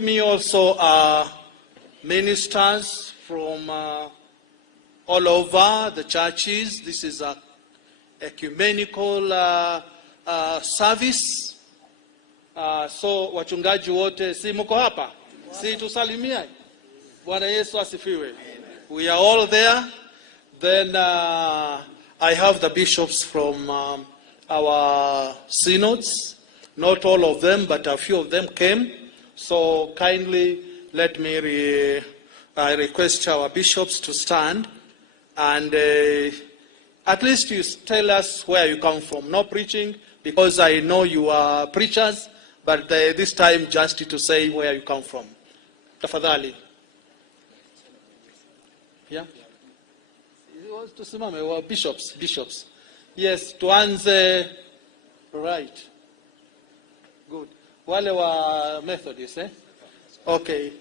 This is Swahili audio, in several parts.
me also are ministers from all over the churches. This is a ecumenical service. So wachungaji wote, si muko hapa? Si tusalimia? Bwana Yesu asifiwe. We are all there. Then I have the bishops from our synods. Not all of them, but a few of them came. So kindly let me I request our bishops to stand and at least you tell us where you come from. No preaching, because I know you are preachers, but this time just to say where you come from. Tafadhali. Yeah? Tusimame, bishops. Yes, tuanze. Right. Good. Wale wa Methodist, eh? Okay.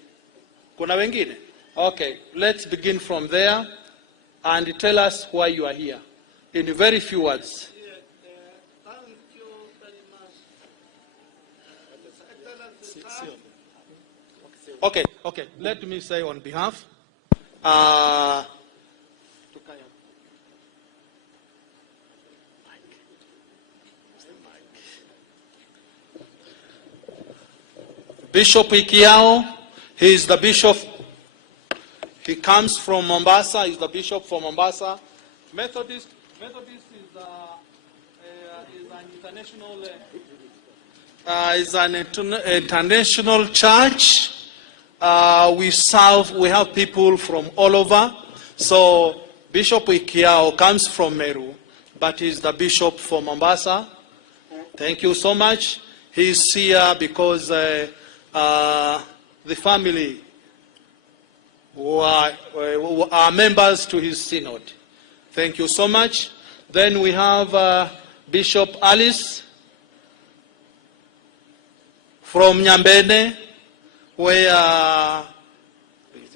Kuna wengine? Okay. Let's begin from there and tell us why you are here. In very few words. Thank you very Okay. much. Okay. Let me say on behalf. Bishop Ikiao, he is the bishop. He comes from Mombasa. He's the bishop from Mombasa. Methodist is an international church. We have people from all over. So Bishop Ikiao comes from Meru, but he's the bishop for Mombasa. Thank you so much. He's here because the family who are members to his synod. Thank you so much. Then we have Bishop Alice from Nyambene, where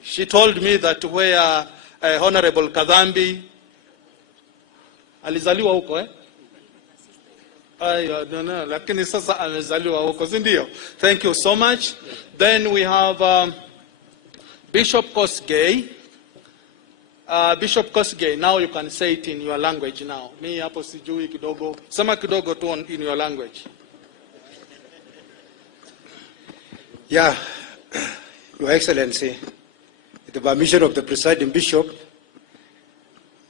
she told me that where Honorable Kadhambi alizaliwa huko, eh? No, lakini sasa amezaliwa huko, si ndio? Thank you so much. Then we have Bishop Kosgei. Bishop Kosgei, now you can say it in your language now. Mi hapo sijui kidogo. Sema kidogo tu in your language. Yeah, Your Excellency, with the permission of the presiding bishop,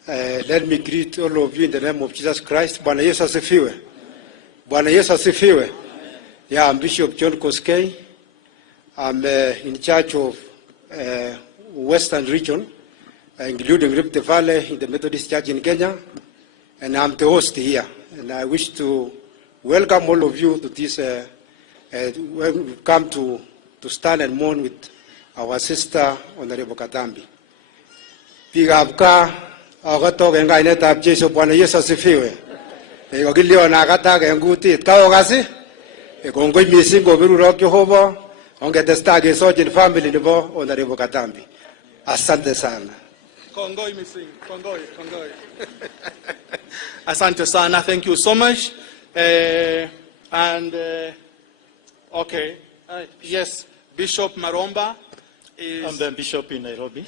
let me greet all of you in the name of Jesus Christ. Bwana Yesu asifiwe. Bwana Yesu asifiwe. Yeah, I'm Bishop John Koskei. I'm in charge of Western region, including Rift Valley in the Methodist Church in Kenya, and I'm the host here. And I wish to welcome all of you to this. When we come to stand and mourn with our sister Honorable Kadhambi. Pigabka agato genga ineta Jesu Bwana Yesu asifiwe. Egilio na gata genguti kaogasi. Egongoi misingo biruro Jehova. Ongetesta ge sojin family nibo Honorable Kadhambi. Asante sana. Kongoi missing. Kongoi. Asante sana. Thank you so much. Okay. Yes, Bishop Maromba is... I'm the bishop in Nairobi.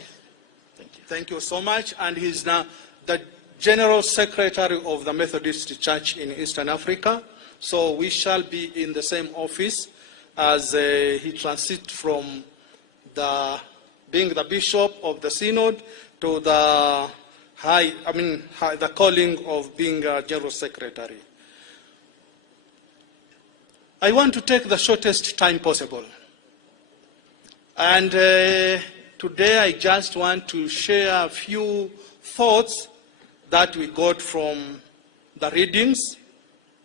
Thank you. Thank you so much. And he's now the General Secretary of the Methodist Church in Eastern Africa. So we shall be in the same office as he transits from being the bishop of the synod to the the calling of being a General Secretary. I want to take the shortest time possible. And today I just want to share a few thoughts that we got from the readings.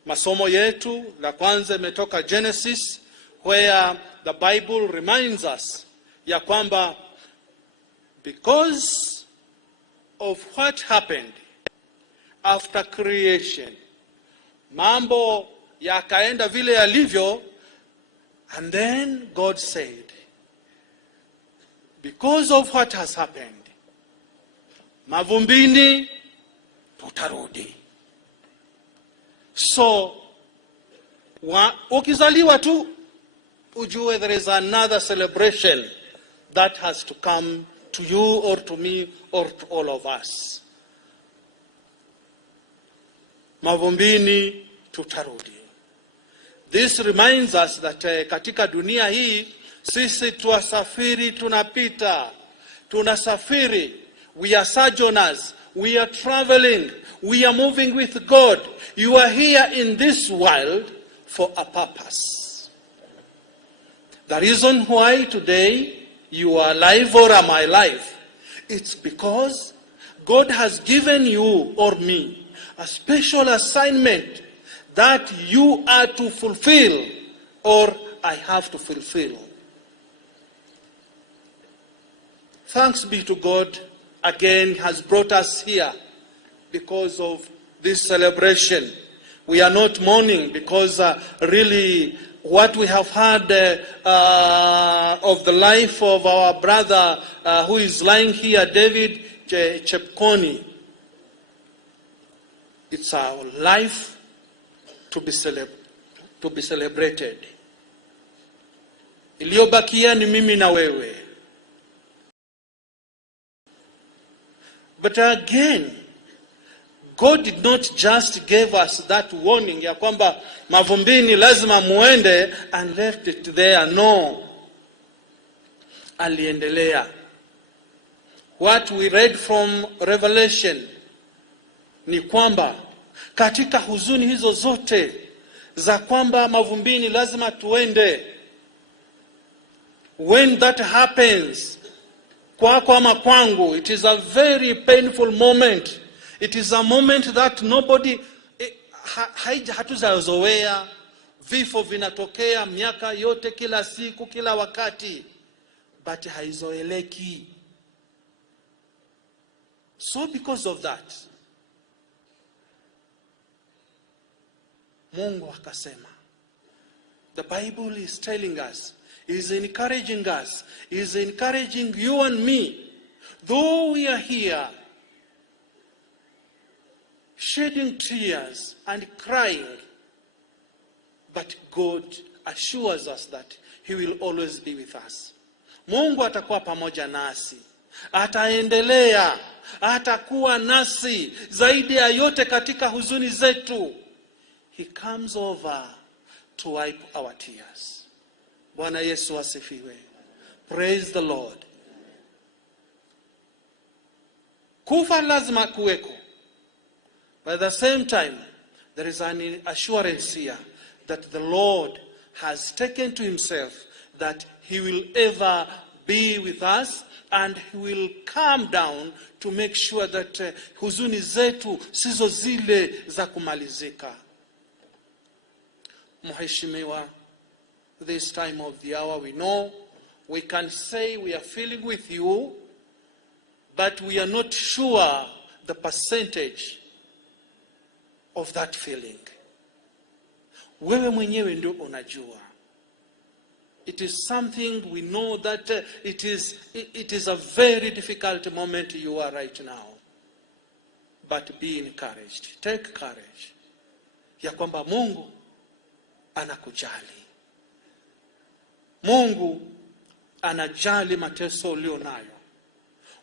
Masomo yetu, la kwanza imetoka Genesis, where the Bible reminds us ya kwamba because of what happened after creation, mambo yakaenda vile yalivyo, and then God said, because of what has happened, mavumbini tutarudi. So ukizaliwa tu ujue there is another celebration that has to come to you or to me or to all of us. Mavumbini tutarudi. This reminds us that katika dunia hii sisi tuwasafiri, tunapita, tunasafiri. We are sojourners, we are traveling, we are moving with God. You are here in this world for a purpose. The reason why today you are alive or am I alive, it's because God has given you or me a special assignment that you are to fulfill or I have to fulfill. Thanks be to God, again has brought us here because of this celebration. We are not mourning because really what we have heard of the life of our brother who is lying here, David Chepkwony, it's our life to be celebrated. Iliyobakia ni mimi na wewe. But again, God did not just give us that warning ya kwamba mavumbini lazima muende and left it there. No. Aliendelea. What we read from Revelation ni kwamba katika huzuni hizo zote za kwamba mavumbini lazima tuende, when that happens, kwako ama kwangu, it is a very painful moment. It is a moment that nobody, hatujazoea. Vifo vinatokea miaka yote, kila siku, kila wakati, but haizoeleki. So because of that, Mungu akasema, the Bible is telling us, is encouraging us, is encouraging you and me, though we are here shedding tears and crying, but God assures us that He will always be with us. Mungu atakuwa pamoja nasi, ataendelea, atakuwa nasi zaidi ya yote katika huzuni zetu. He comes over to wipe our tears. Bwana Yesu asifiwe. Praise the Lord. Kufa lazima kuweko. But at the same time, there is an assurance here that the Lord has taken to Himself that He will ever be with us and He will come down to make sure that huzuni zetu sizo zile za kumalizika. Mheshimiwa, this time of the hour, we know we can say we are feeling with you, but we are not sure the percentage of that feeling. Wewe mwenyewe ndio unajua. It is something we know that it is a very difficult moment you are right now. But be encouraged. Take courage. Ya kwamba Mungu anakujali. Mungu anajali mateso ulio nayo.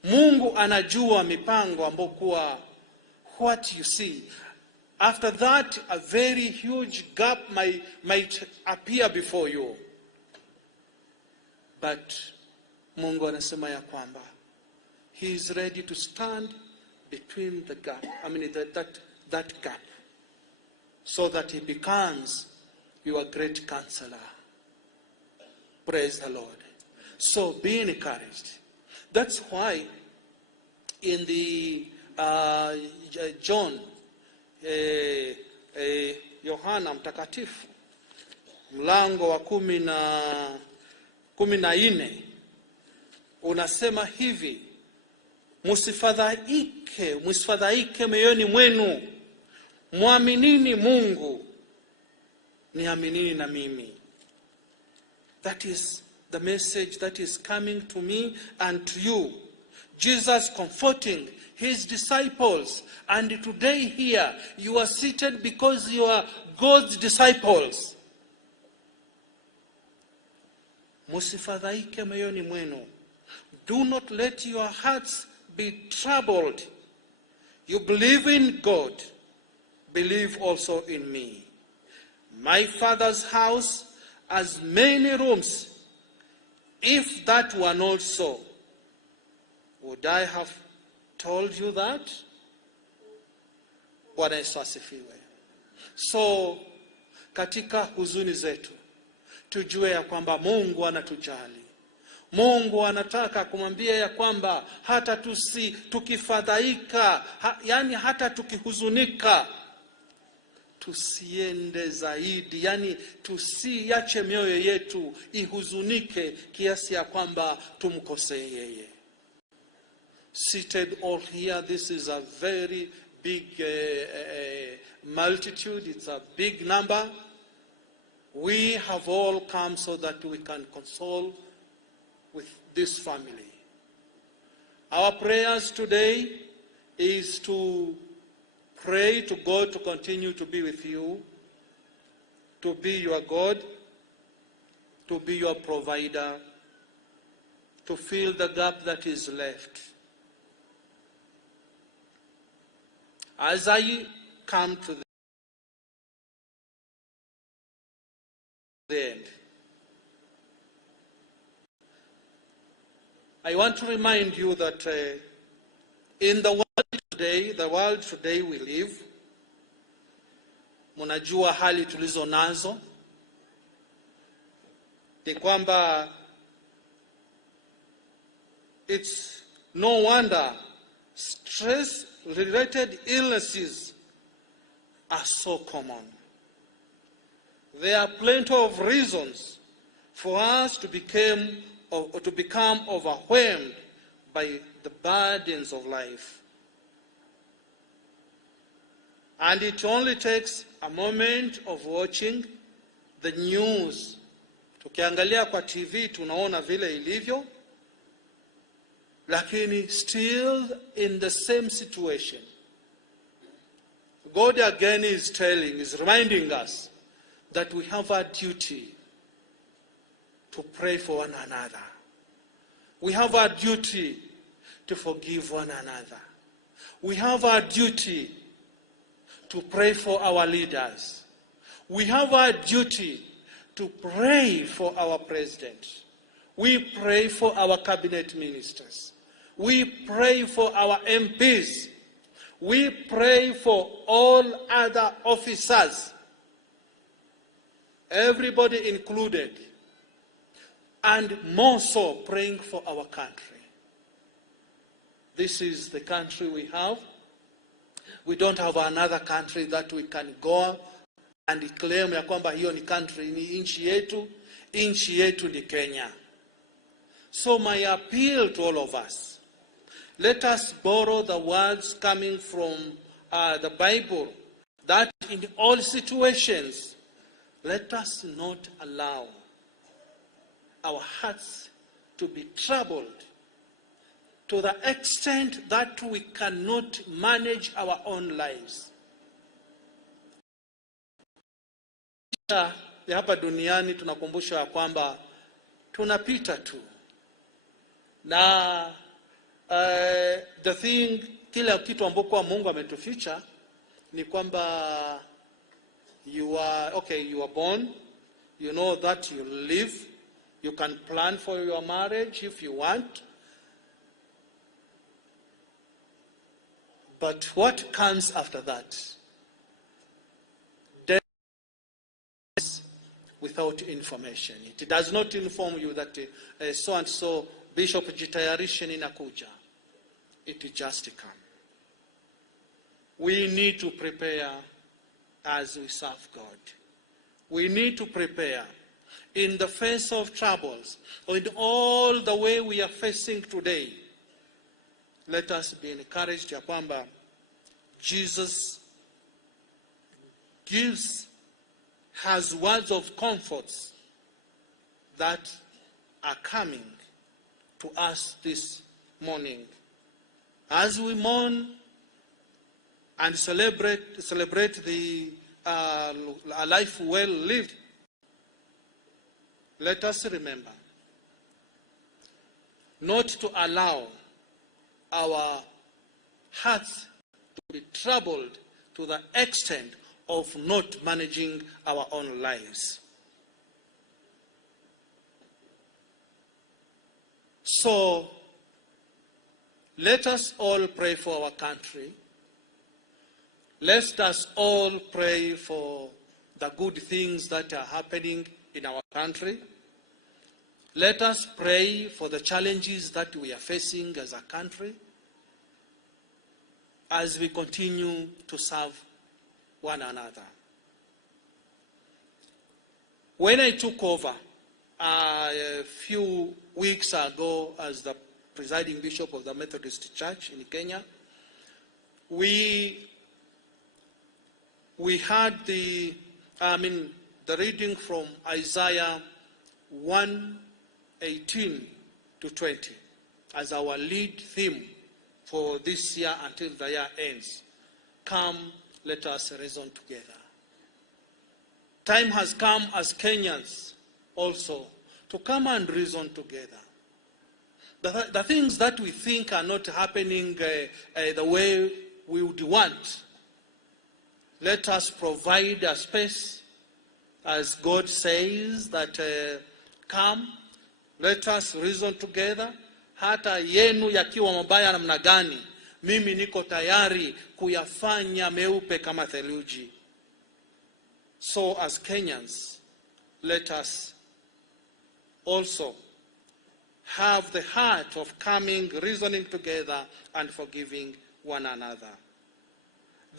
Mungu anajua mipango ambayo kuwa what you see. After that, a very huge gap might appear before you. But Mungu anasema ya kwamba He is ready to stand between the gap. That gap. So that He becomes your great counselor. Praise the Lord. So be encouraged. That's why in the John, Yohana mtakatifu mlango wa 14 unasema hivi, msifadhaike mioyoni mwenu, muaminini Mungu, niaminini na mimi. That is the message that is coming to me and to you. Jesus comforting His disciples, and today here you are seated because you are God's disciples. musifadhaike moyoni mwenu. Do not let your hearts be troubled. You believe in God, believe also in me. My Father's house has many rooms. If that were not so, would I have told you that? Bwana Yesu asifiwe. So, katika huzuni zetu, tujue ya kwamba Mungu anatujali. Mungu anataka kumwambia ya kwamba hata tukifadhaika, yani hata tukihuzunika, tusiende zaidi, yani tusiache mioyo yetu ihuzunike kiasi ya kwamba tumkosee yeye. Seated all here, this is a very big multitude, it's a big number. We have all come so that we can console with this family. Our prayers today is to pray to God to continue to be with you, to be your God, to be your provider, to fill the gap that is left. As I come to the end, I want to remind you that in the world today we live, munajua hali tulizo nazo, ni kwamba it's no wonder stress-related illnesses are so common. There are plenty of reasons for us to become overwhelmed by the burdens of life. And it only takes a moment of watching the news. Tukiangalia kwa TV tunaona vile ilivyo, lakini still in the same situation. God again is reminding us that we have a duty to pray for one another. We have a duty to forgive one another. We have a duty to pray for our leaders. We have a duty to pray for our president. We pray for our cabinet ministers. We pray for our MPs. We pray for all other officers. Everybody included. And more so, praying for our country. This is the country we have. We don't have another country that we can go and claim ya kwamba hiyo ni country, ni inchi yetu. Inchi yetu ni Kenya. So my appeal to all of us, let us borrow the words coming from the Bible, that in all situations, let us not allow our hearts to be troubled to the extent that we cannot manage our own lives. Ya hapa duniani tunakumbusha kwamba tunapita tu. Na the thing, kila kitu ambako Mungu ametuficha ni kwamba you are born, you know that you live, you can plan for your marriage if you want. But what comes after that? Death is without information. It does not inform you that so and so Bishop jitayarishe ninakuja. It just come. We need to prepare as we serve God. We need to prepare in the face of troubles, or in all the way we are facing today. Let us be encouraged ya kwamba Jesus has words of comfort that are coming to us this morning. As we mourn and celebrate the a life well lived, let us remember not to allow our hearts to be troubled to the extent of not managing our own lives. So, let us all pray for our country. Let us all pray for the good things that are happening in our country. Let us pray for the challenges that we are facing as a country as we continue to serve one another. When I took over a few weeks ago as the presiding bishop of the Methodist Church in Kenya, we had the reading from Isaiah 1:18 to 20 as our lead theme for this year until the year ends. Come, let us reason together. Time has come as Kenyans also to come and reason together. The things that we think are not happening the way we would want, let us provide a space, as God says, that come, let us reason together. Hata yenu yakiwa mabaya namna gani, mimi niko tayari kuyafanya meupe kama theluji. So as Kenyans, let us also have the heart of coming, reasoning together, and forgiving one another.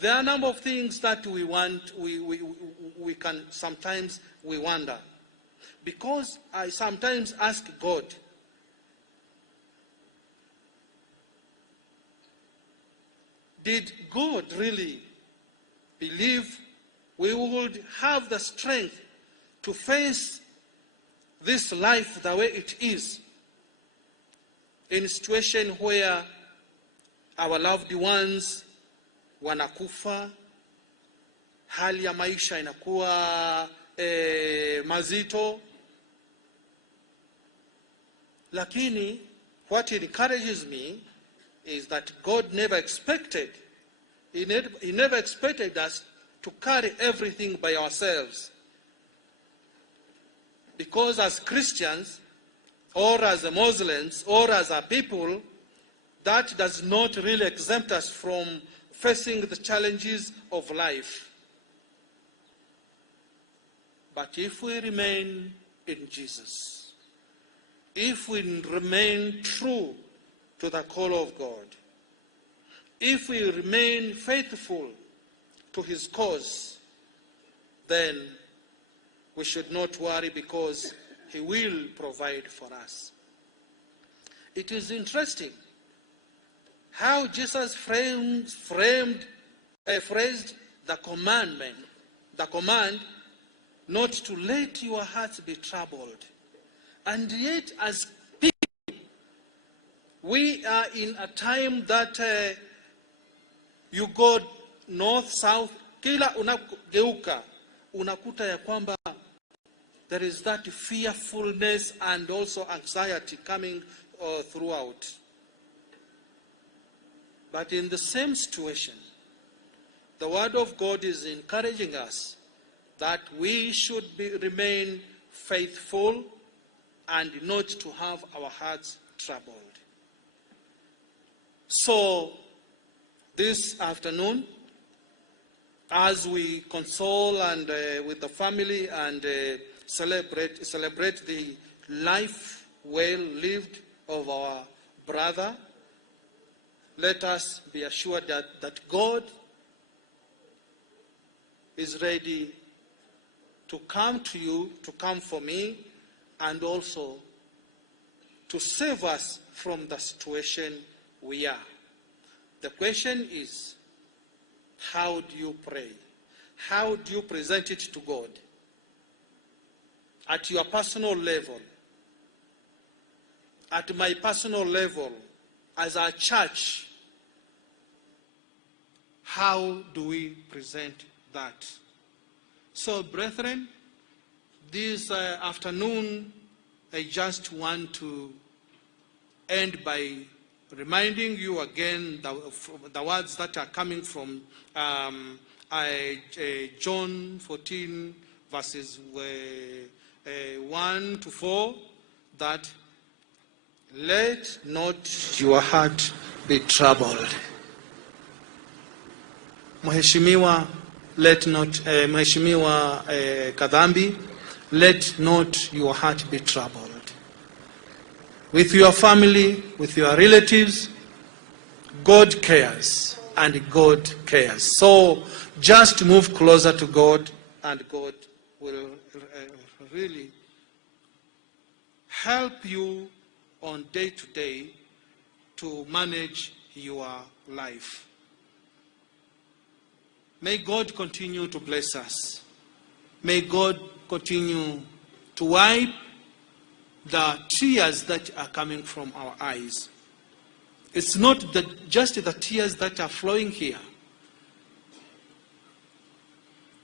There are a number of things that we want, we can sometimes we wonder. Because I sometimes ask God, did God really believe we would have the strength to face this life the way it is, in a situation where our loved ones wanakufa, hali ya maisha inakuwa mazito? Lakini what encourages me is that God never expected, He never expected us to carry everything by ourselves. Because as Christians, or as Muslims, or as a people, that does not really exempt us from facing the challenges of life. But if we remain in Jesus, if we remain true to the call of God, if we remain faithful to His cause, then we should not worry, because He will provide for us. It is interesting how Jesus phrased the command not to let your hearts be troubled. And yet, as people, we are in a time that you go north, south, kila unageuka, unakuta ya kwamba there is that fearfulness and also anxiety coming throughout. But in the same situation, the Word of God is encouraging us that we should remain faithful and not to have our hearts troubled. So, this afternoon, as we console and with the family and celebrate the life well lived of our brother, let us be assured that God is ready to come to you, to come for me, and also to save us from the situation we are. The question is, how do you pray? How do you present it to God? At your personal level, at my personal level, as a church, how do we present that? So, brethren, this afternoon, I just want to end by reminding you again the words that are coming from John 14, verses 1 to 4, that let not your heart be troubled. Mheshimiwa, Mheshimiwa Kadhambi, let not your heart be troubled. With your family, with your relatives, God cares, and God cares. So just move closer to God, and God will really help you on day to day to manage your life. May God continue to bless us. May God continue to wipe the tears that are coming from our eyes. It's not just the tears that are flowing here.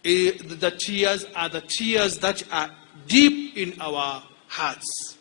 The tears are the tears that are deep in our hearts.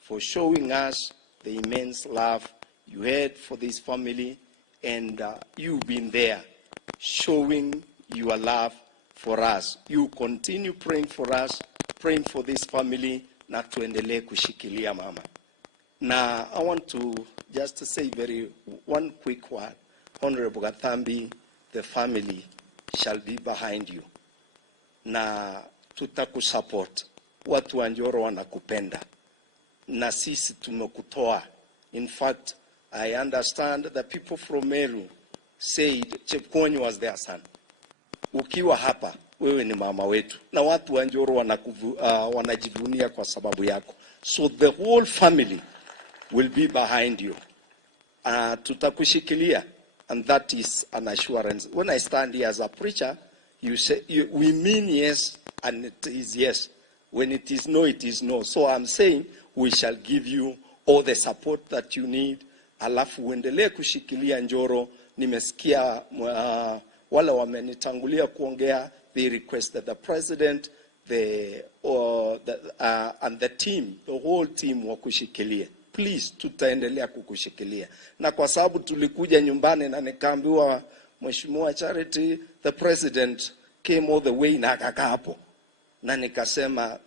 for showing us the immense love you had for this family, and you've been there showing your love for us. You continue praying for us, praying for this family, na tuendelee kushikilia mama. Now, I want to just say one quick word. Honorable Gathambi, the family shall be behind you. Na tutakusupport. Watu wa Njoro wanakupenda. Na sisi tumekutoa. In fact, I understand the people from Meru said Chepkwony'S was their son. Ukiwa hapa, wewe ni mama wetu. Na watu wa Njoro wanajivunia kwa sababu yako. So the whole family will be behind you. Tutakushikilia, and that is an assurance. When I stand here as a preacher, you say we mean yes, and it is yes. When it is no, it is no. So I'm saying we shall give you all the support that you need. Alafu uendelee kushikilia Njoro. Nimesikia wale wamenitangulia kuongea. They requested the president, and the team, the whole team wakushikilia. Please, tutaendelea kukushikilia. Na kwa sababu tulikuja nyumbani na nikaambiwa Mheshimiwa Charity, the president came all the way na akakaa hapo. Na nikasema,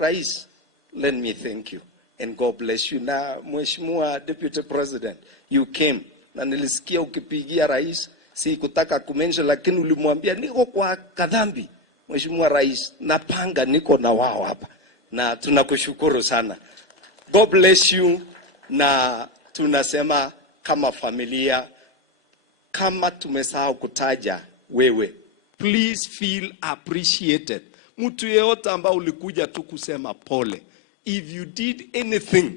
Rais, let me thank you and God bless you. Na Mheshimiwa Deputy President, you came. Na nilisikia ukipigia Rais, si kutaka kumention, lakini ulimwambia niko kwa Kadhambi. Mheshimiwa Rais, napanga niko na wao hapa. Na tunakushukuru sana. God bless you. Na tunasema kama familia, kama tumesahau kutaja wewe, please feel appreciated. Mtu yeyote ambao ulikuja tu kusema pole. If you did anything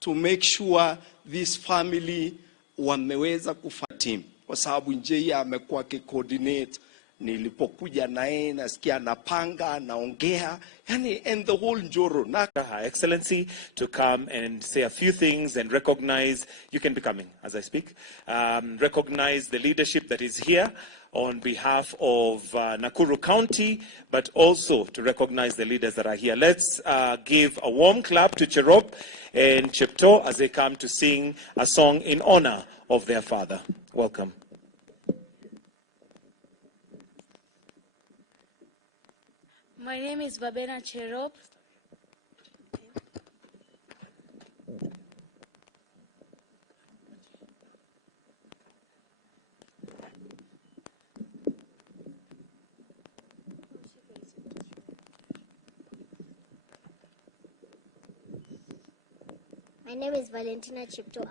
to make sure this family wameweza kufatim. Kwa sababu njia amekuwa coordinate. Nilipokuja naye nasikia napanga naongea, yani, and the whole Njoro. Her Excellency to come and say a few things and recognize, you can be coming as I speak, recognize the leadership that is here on behalf of Nakuru County, but also to recognize the leaders that are here. Let's give a warm clap to Cherop and Chepto as they come to sing a song in honor of their father. Welcome. My name is Babena Cherop. My name is Valentina Chepto.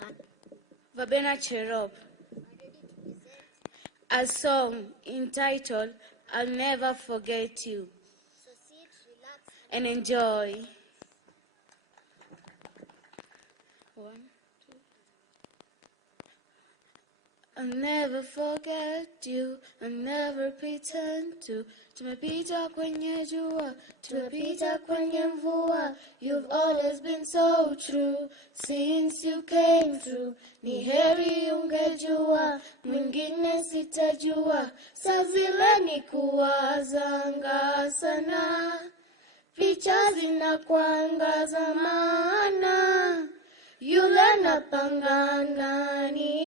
Babena Cherop. A song entitled I'll Never Forget You. So sit, relax, and enjoy. 1, 2. I'll never forget you, I'll never pretend to. Tumepita kwenye jua, tumepita kwenye mvua. You've always been so true, since you came through. Ni heri ungejua, mwingine sitajua. Sa vile ni kuwazanga sana, picha zinakuangaza maana. Yule napangana ni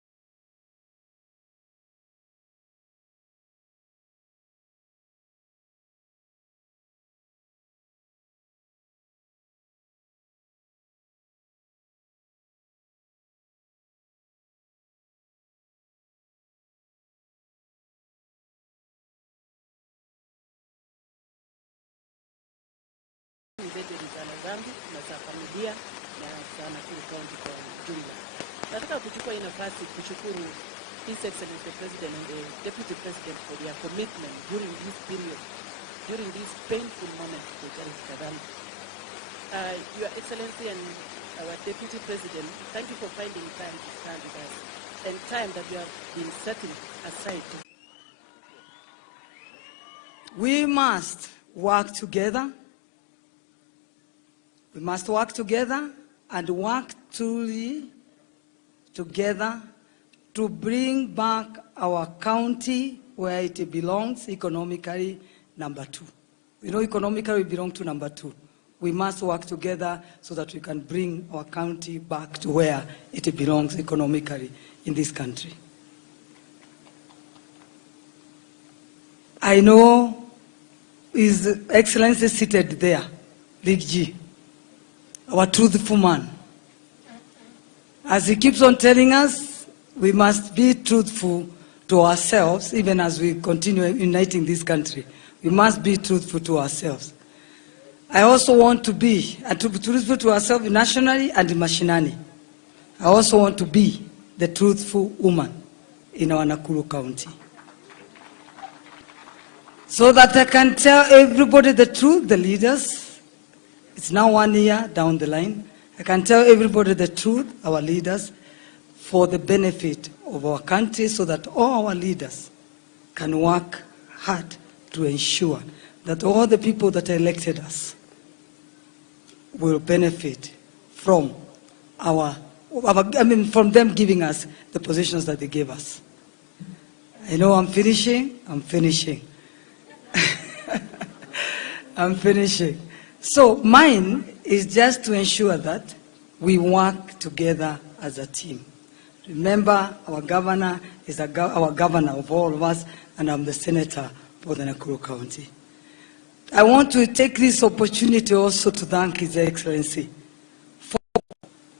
zetu za zangu na za familia na za Nakuru County kwa jumla. Nataka kuchukua hii nafasi kushukuru His Excellency the President and the Deputy President for their commitment during this period, during this painful moment to Charles Kadhambi. Your Excellency and our Deputy President, thank you for finding time to stand with us and time that you have been setting aside to. We must work together. We must work together and work truly together to bring back our county where it belongs, economically, number 2. You know, economically we belong to number 2. We must work together so that we can bring our county back to where it belongs economically in this country. I know His Excellency seated there, Big G, our truthful man. As he keeps on telling us, we must be truthful to ourselves, even as we continue uniting this country. We must be truthful to ourselves. I also want to be truthful to ourselves nationally and mashinani. I also want to be the truthful woman in our Nakuru County, so that I can tell everybody the truth, the leaders. It's now 1 year down the line. I can tell everybody the truth, our leaders, for the benefit of our country, so that all our leaders can work hard to ensure that all the people that elected us will benefit from from them giving us the positions that they gave us. I know I'm finishing. I'm finishing. So mine is just to ensure that we work together as a team. Remember, our governor is our governor of all of us, and I'm the senator for the Nakuru County. I want to take this opportunity also to thank His Excellency for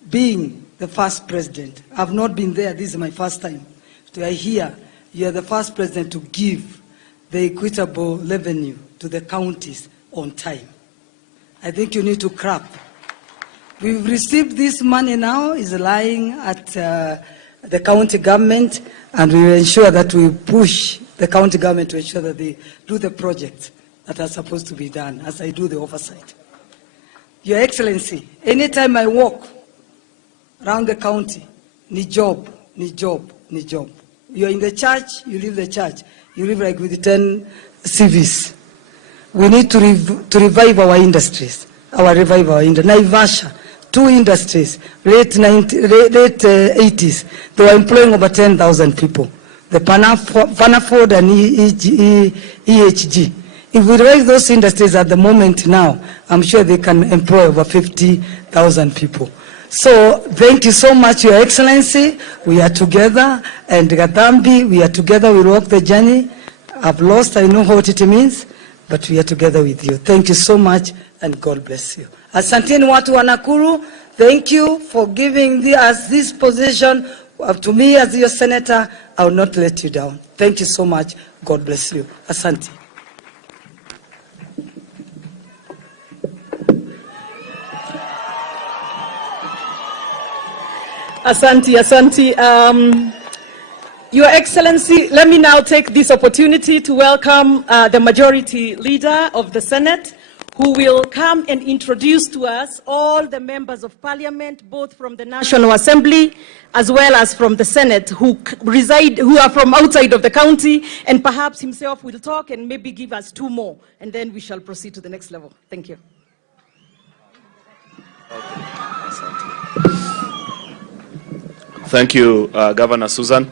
being the first president. I've not been there. This is my first time. So I hear you are the first president to give the equitable revenue to the counties on time. I think you need to clap. We've received this money now, is lying at the county government, and we will ensure that we push the county government to ensure that they do the projects that are supposed to be done, as I do the oversight. Your Excellency, anytime I walk around the county, ni job. You're in the church, you leave the church. You live like with 10 CVs. We need to revive our industries. Naivasha, 2 industries, late 80s, they were employing over 10,000 people. The Panaford and EHG. If we raise those industries at the moment now, I'm sure they can employ over 50,000 people. So thank you so much, Your Excellency. We are together, and Gatambi, we are together, we walk the journey. I've lost, I know what it means, but we are together with you. Thank you so much, and God bless you. Asanteni watu wa Nakuru, thank you for giving us this position. To me as your senator, I will not let you down. Thank you so much. God bless you. Asante. Asante. Your Excellency, let me now take this opportunity to welcome the Majority Leader of the Senate, who will come and introduce to us all the members of Parliament, both from the National Assembly as well as from the Senate, who are from outside of the county, and perhaps himself will talk and maybe give us 2 more, and then we shall proceed to the next level. Thank you. Thank you, Governor Susan.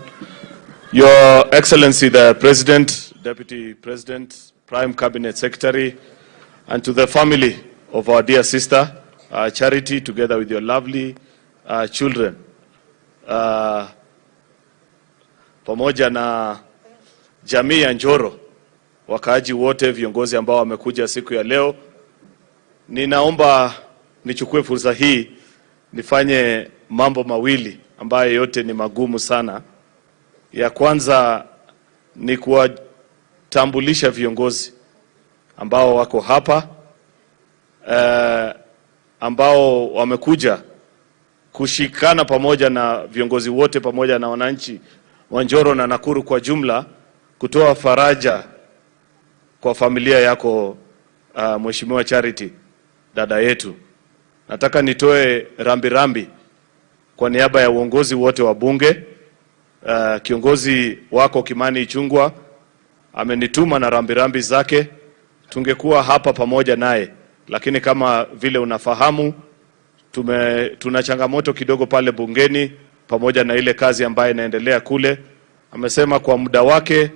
Your Excellency, the President, Deputy President, Prime Cabinet Secretary, and to the family of our dear sister, Charity, together with your lovely children. Pamoja na jamii ya Njoro, wakaaji wote, viongozi ambao wamekuja siku ya leo, ninaomba nichukue fursa hii nifanye mambo mawili ambayo yote ni magumu sana. Ya kwanza ni kuwatambulisha viongozi ambao wako hapa, ambao wamekuja kushikana pamoja na viongozi wote pamoja na wananchi wa Njoro na Nakuru kwa jumla, kutoa faraja kwa familia yako, Mheshimiwa Charity, dada yetu. Nataka nitoe rambirambi kwa niaba ya uongozi wote wa bunge. Kiongozi wako Kimani Ichung'wah amenituma na rambirambi zake. Tungekuwa hapa pamoja naye, lakini kama vile unafahamu, tuna changamoto kidogo pale bungeni pamoja na ile kazi ambayo inaendelea kule. Amesema kwa muda wake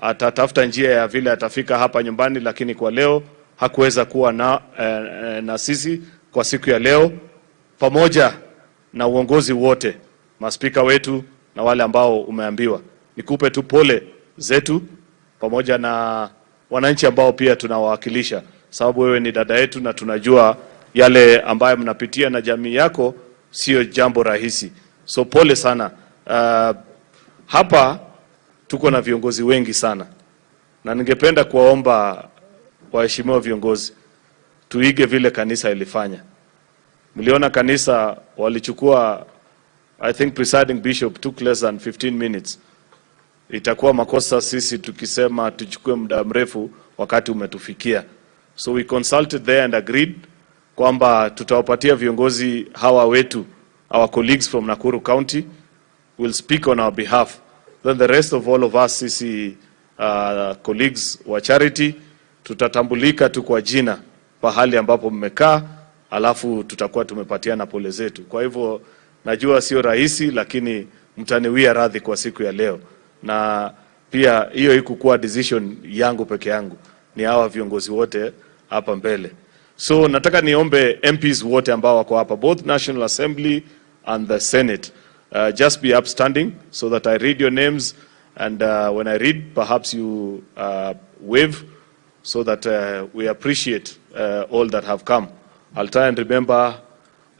atatafuta njia ya vile atafika hapa nyumbani, lakini kwa leo hakuweza kuwa na sisi kwa siku ya leo, pamoja na uongozi wote, maspika wetu na wale ambao umeambiwa. Nikupe tu pole zetu pamoja na wananchi ambao pia tunawawakilisha, sababu wewe ni dada yetu na tunajua yale ambayo mnapitia na jamii yako sio jambo rahisi. So pole sana. Hapa tuko na viongozi wengi sana, na ningependa kuwaomba waheshimiwa viongozi tuige vile kanisa ilifanya. Mliona kanisa walichukua, I think presiding bishop took less than 15 minutes. Itakuwa makosa sisi tukisema tuchukue muda mrefu wakati umetufikia. So we consulted there and agreed kwamba tutawapatia viongozi hawa wetu, our colleagues from Nakuru County will speak on our behalf. Then the rest of all of us sisi colleagues wa charity tutatambulika tu kwa jina pahali ambapo mmekaa, alafu tutakuwa tumepatiana pole zetu. Kwa hivyo najua sio rahisi, lakini mtaniwia radhi kwa siku ya leo. Na pia hiyo ikukuwa decision yangu peke yangu, ni hawa viongozi wote hapa mbele. So nataka niombe MPs wote ambao wako hapa, both National Assembly and the Senate, just be upstanding so that I read your names, and when I read, perhaps you wave so that we appreciate all that have come. I'll try and remember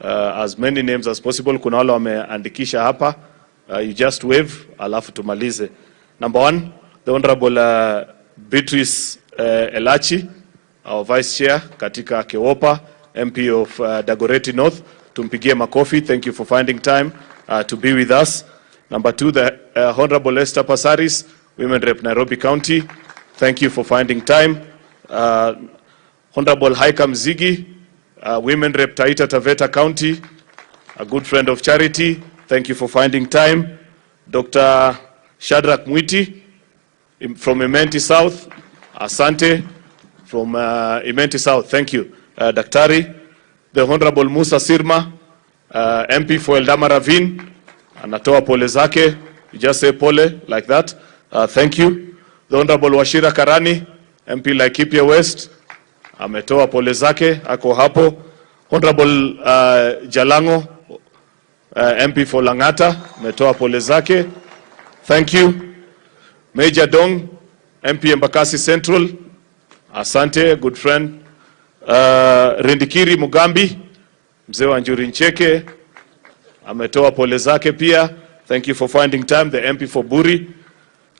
as many names as possible. Kuna wale wameandikisha hapa, you just wave, alafu tumalize. Number 1, the Honorable Beatrice Elachi, our Vice Chair katika Kewopa, MP of Dagoretti North. Tumpigie makofi. Thank you for finding time to be with us. Number 2, the Honorable Esther Passaris, Women Rep Nairobi County. Thank you for finding time. Honorable Haikam Zigi, Women Rep Taita Taveta County, a good friend of charity. Thank you for finding time. Dr. Shadrach Mwiti from Imenti South. Asante from Imenti South. Thank you. Daktari. The Honorable Musa Sirma, MP for Eldama Ravine. Anatoa pole zake. You just say pole like that. Thank you. The Honorable Washira Karani, MP Laikipia West. Ametoa pole zake, ako hapo. Honorable Jalango, MP for Langata, ametoa pole zake. Thank you. Major Dong, MP Embakasi Central. Asante, good friend. Rindikiri Mugambi, mzee wa Njuri Ncheke, ametoa pole zake pia. Thank you for finding time. The MP for Buri.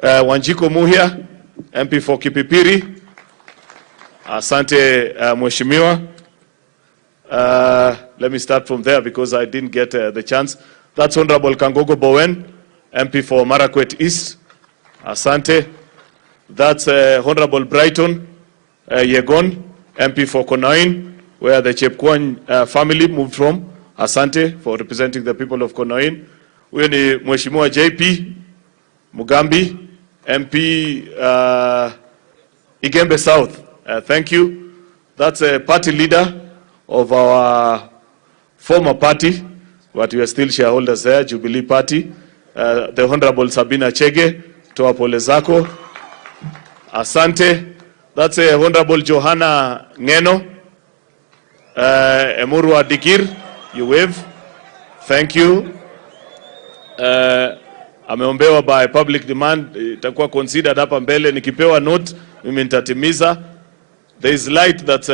Wanjiko Muhia, MP for Kipipiri. Asante Mheshimiwa. Let me start from there because I didn't get the chance. That's Honorable Kangogo Bowen, MP for Marakwet East. Asante. That's Honorable Brighton Yegon, MP for Konoin, where the Chepkwony'S family moved from. Asante for representing the people of Konoin. Huyo ni Mheshimiwa JP Mugambi, MP Igembe South. Thank you. That's a party leader of our former party, but we are still shareholders there, Jubilee Party. The Honorable Sabina Chege, toa pole zako. Asante. That's a Honorable Johanna Ngeno, Emurua Dikir, you wave. Thank you. Ameombewa by public demand, itakuwa considered hapa mbele. Nikipewa note, mimi nitatimiza. There is light that's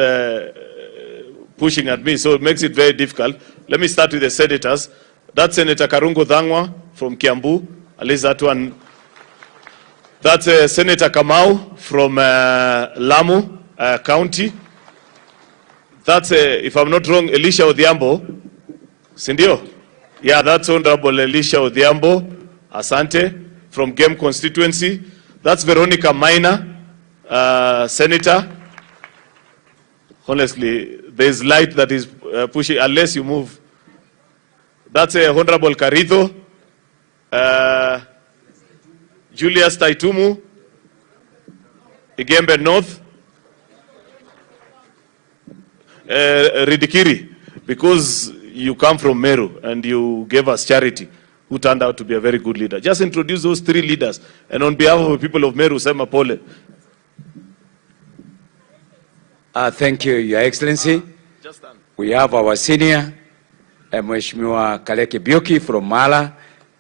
pushing at me, so it makes it very difficult. Let me start with the senators. That's Senator Karungo Dhangwa from Kiambu. At least that one. That's Senator Kamau from Lamu County. That's, if I'm not wrong, Elisha Odhiambo. Sindio? Yeah, that's Honorable Elisha Odhiambo. Asante. From Game Constituency. That's Veronica Maina, Senator. Honestly, there's light that is pushing, unless you move. That's Honorable Carito. Julius Taitumu, Igembe North. Ridikiri, because you come from Meru and you gave us charity, who turned out to be a very good leader. Just introduce those 3 leaders, and on behalf of the people of Meru, sema pole. Thank you, Your Excellency. We have our senior, Mheshimiwa Kaleke Bioki from Mala,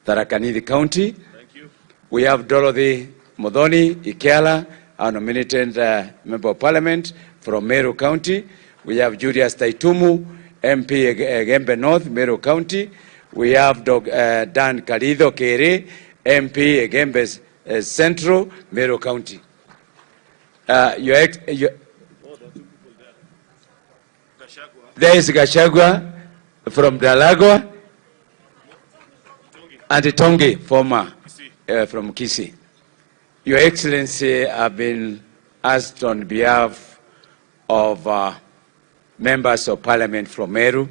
Tharaka Nithi County. Thank you. We have Dorothy Modoni Ikela, our nominated Member of Parliament from Meru County. We have Julius Taitumu, MP Egembe North, Meru County. We have Dan Kalido Kere, MP Egembe Central, Meru County. There is Gachagua from Dalagwa and Tongi, former from Kisii. Your Excellency, I've been asked on behalf of members of Parliament from Meru.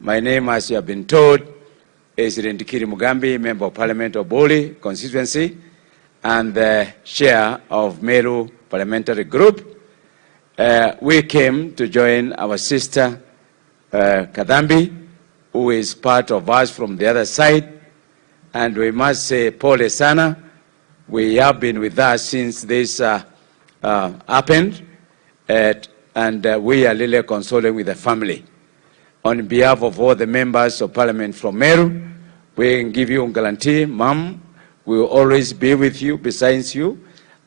My name, as you have been told, is Rindikiri Mugambi, Member of Parliament of Boli constituency and the chair of Meru Parliamentary Group. We came to join our sister Kadhambi, who is part of us from the other side, and we must say pole sana. We have been with us since this happened, and we are really consoling with the family. On behalf of all the members of Parliament from Meru, we can give you a guarantee, Mom, we will always be with you, besides you,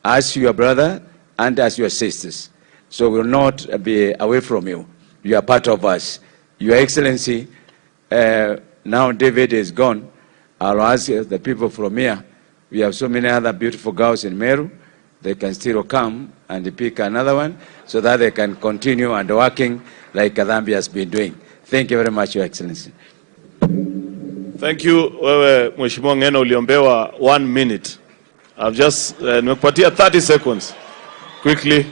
as your brother and as your sisters. So we will not be away from you. You are part of us. Your Excellency, now David is gone. I'll ask the people from here. We have so many other beautiful girls in Meru. They can still come and pick another one so that they can continue and working like Kadhambi has been doing. Thank you very much, Your Excellency. Thank you. Wewe Mheshimiwa Ngeno uliombewa 1 minute. I've just nimekupatia 30 seconds quickly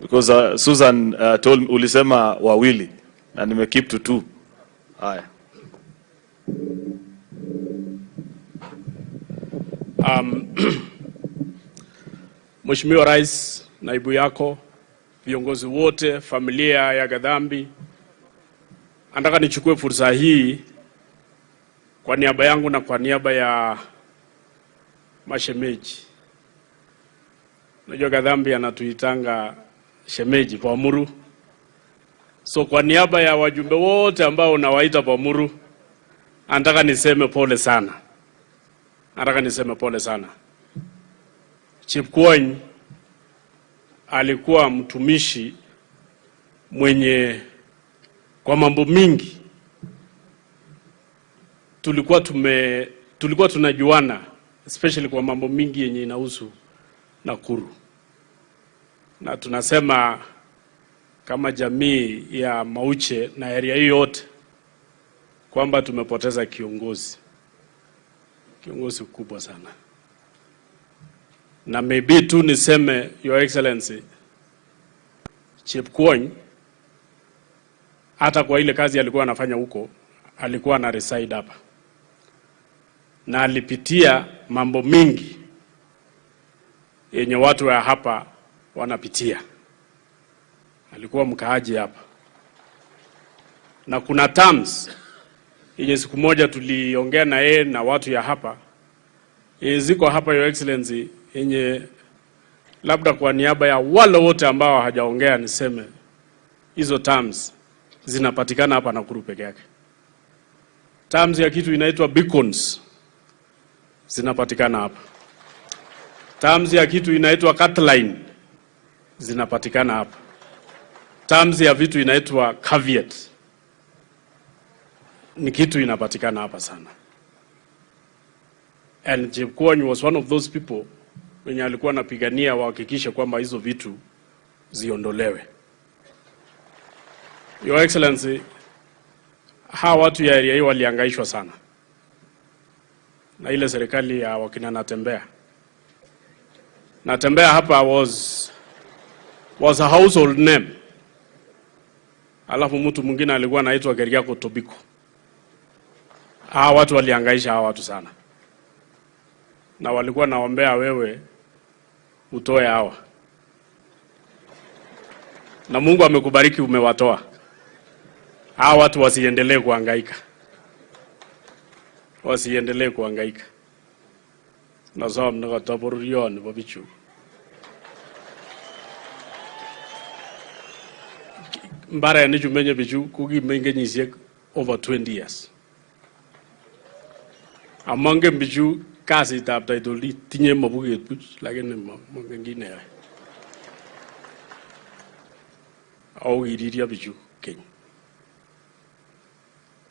because Susan told ulisema wawili na nimekeep to 2. Haya. Mheshimiwa Rais, naibu yako, viongozi wote, familia ya Kadhambi, nataka nichukue fursa hii kwa niaba yangu na kwa niaba ya mashemeji. Najua Kadhambi anatuitanga shemeji Pamuru. So kwa niaba ya wajumbe wote ambao nawaita Pamuru, nataka niseme pole sana. Nataka niseme pole sana. Chepkwony alikuwa mtumishi mwenye kwa mambo mingi tulikuwa tunajuana, especially kwa mambo mingi yenye inahusu Nakuru. Na tunasema kama jamii ya Mauche na area hii yote kwamba tumepoteza kiongozi mkubwa sana. Na maybe tu niseme, Your Excellency, Chepkwony hata kwa ile kazi alikuwa anafanya huko, alikuwa na reside hapa. Na alipitia mambo mingi yenye watu wa hapa wanapitia. Alikuwa mkaaji hapa. Na kuna terms yenye siku moja tuliongea na yeye na watu ya hapa. Ziko hapa, Your Excellency, yenye labda kwa niaba ya wale wote ambao hajaongea niseme hizo terms zinapatikana hapa Nakuru peke yake. Terms ya kitu inaitwa beacons zinapatikana hapa. Terms ya kitu inaitwa cutline zinapatikana hapa. Terms ya vitu inaitwa caveat ni kitu inapatikana hapa sana. And Chepkwony was one of those people wenye alikuwa anapigania wahakikishe kwamba hizo vitu ziondolewe. Your Excellency, hawa watu ya area hii walihangaishwa sana na ile serikali ya wakina Natembea hapa was a household name. Alafu mtu mwingine alikuwa anaitwa Keriako Tobiko. Hawa watu walihangaisha hawa watu sana. Na walikuwa naombea wewe utoe hawa. Na Mungu amekubariki, umewatoa. Hawa watu wasiendelee kuhangaika. Wasiendelee kuhangaika. Na sawa mnakataporurioni babichu. mbarenik chu menye bichu ko kimenye kenyisiek over 20 years. Amongen bichu kasitab title deed tinye mabuket buch lakini mongen kit neyoe. Au kiririo bichu keny.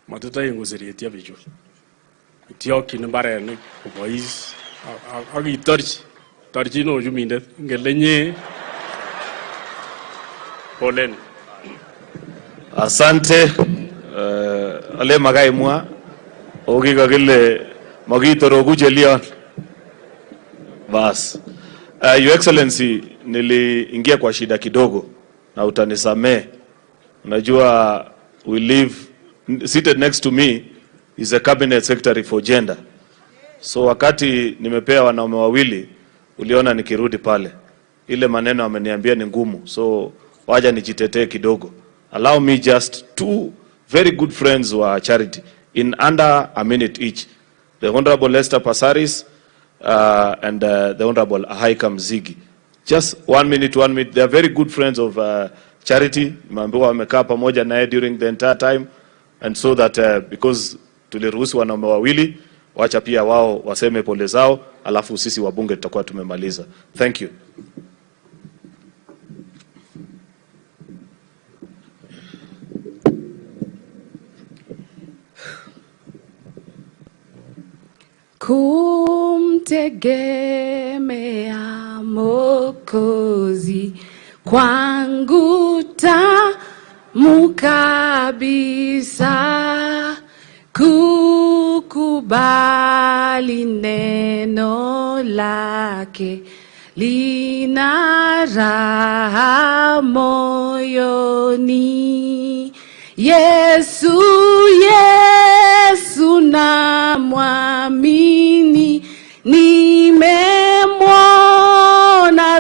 Matitoe ngoseretio bichu. Ityokyin mbarenik kobois ak torchin ochumindet ngelenye polen. Asante ale makaimwa okikakile makitoroku chelion. Bas. Your Excellency, niliingia kwa shida kidogo na utanisamee. Unajua we live, seated next to me is a cabinet secretary for gender. So wakati nimepea wanaume wawili uliona nikirudi pale. Ile maneno ameniambia ni ngumu. So waja nijitetee kidogo. Allow me just two very good friends wa Charity in under a minute each. The Honorable Esther Passaris and the Honorable Ahaika Mzigi. Just 1 minute. They are very good friends of Charity. Mambiwa wamekaa pamoja naye during the entire time. And so that because tuliruhusu wanaume wawili, wacha pia wao waseme pole zao, alafu sisi wabunge tutakuwa tumemaliza. Thank you. Kumtegemea Mwokozi kwangu tamu kabisa, kukubali neno lake lina raha moyoni. Yesu na mwamini, nimemwona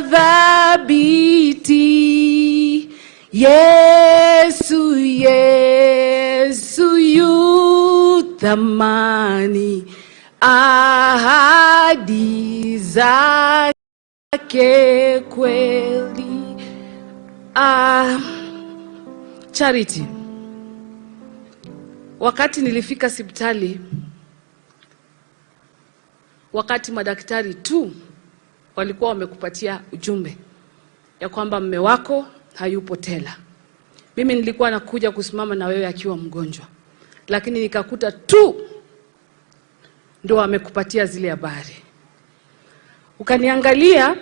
thabiti. Yesu yu thamani, ahadi zake kweli. Charity, wakati nilifika hospitali, wakati madaktari tu walikuwa wamekupatia ujumbe ya kwamba mume wako hayupo tena, mimi nilikuwa nakuja kusimama na wewe akiwa mgonjwa, lakini nikakuta tu ndio amekupatia zile habari. Ukaniangalia,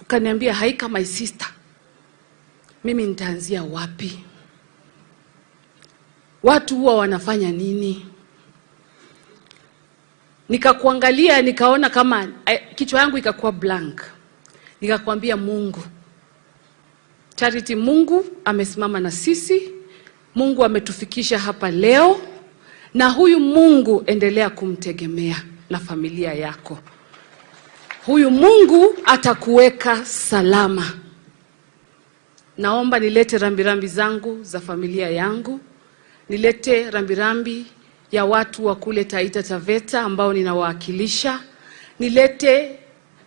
ukaniambia, Haika my sister, mimi nitaanzia wapi? Watu huwa wanafanya nini? Nikakuangalia, nikaona kama kichwa yangu ikakuwa blank. Nikakwambia, Mungu, Charity, Mungu amesimama na sisi. Mungu ametufikisha hapa leo, na huyu Mungu endelea kumtegemea na familia yako. Huyu Mungu atakuweka salama. Naomba nilete rambirambi zangu za familia yangu. Nilete rambirambi ya watu wa kule Taita Taveta ambao ninawakilisha. Nilete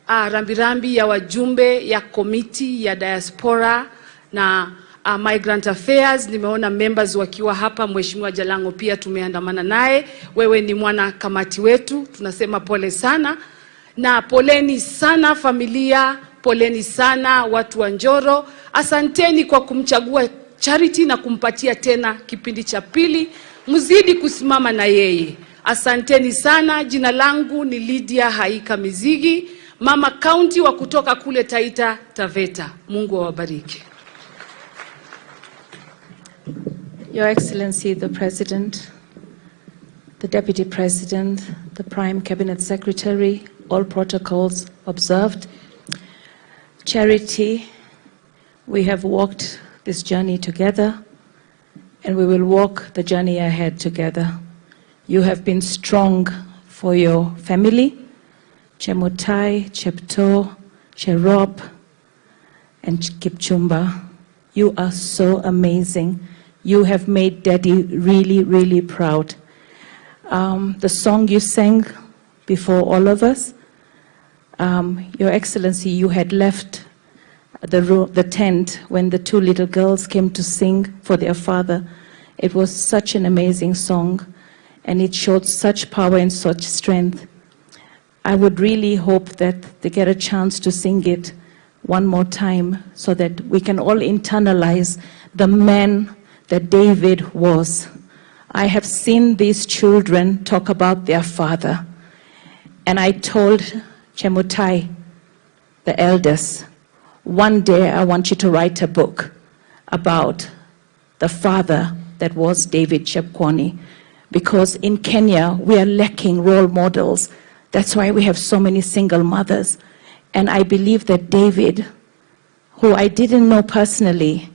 rambirambi ya wajumbe ya komiti ya diaspora na migrant affairs. Nimeona members wakiwa hapa. Mheshimiwa Jalango pia tumeandamana naye. Wewe ni mwana kamati wetu. Tunasema pole sana, na poleni sana familia, poleni sana watu wa Njoro. Asanteni kwa kumchagua Charity na kumpatia tena kipindi cha pili. Mzidi kusimama na yeye. Asanteni sana. Jina langu ni Lydia Haika Mizigi, mama county wa kutoka kule Taita Taveta. Mungu awabariki. Your Excellency, the President, the Deputy President, the Prime Cabinet Secretary, all protocols observed. Charity, we have walked this journey together, and we will walk the journey ahead together. You have been strong for your family, Chemutai, Chepto, Cherop, and Kipchumba. You are so amazing. You have made Daddy really, really proud. The song you sang before all of us, Your Excellency, you had left the tent when the two little girls came to sing for their father. It was such an amazing song, and it showed such power and such strength. I would really hope that they get a chance to sing it one more time so that we can all internalize the man that David was. I have seen these children talk about their father, and I told Chemutai, the elders, one day I want you to write a book about the father that was David Chepkwony, because in Kenya we are lacking role models. That's why we have so many single mothers. And I believe that David, who I didn't know personally,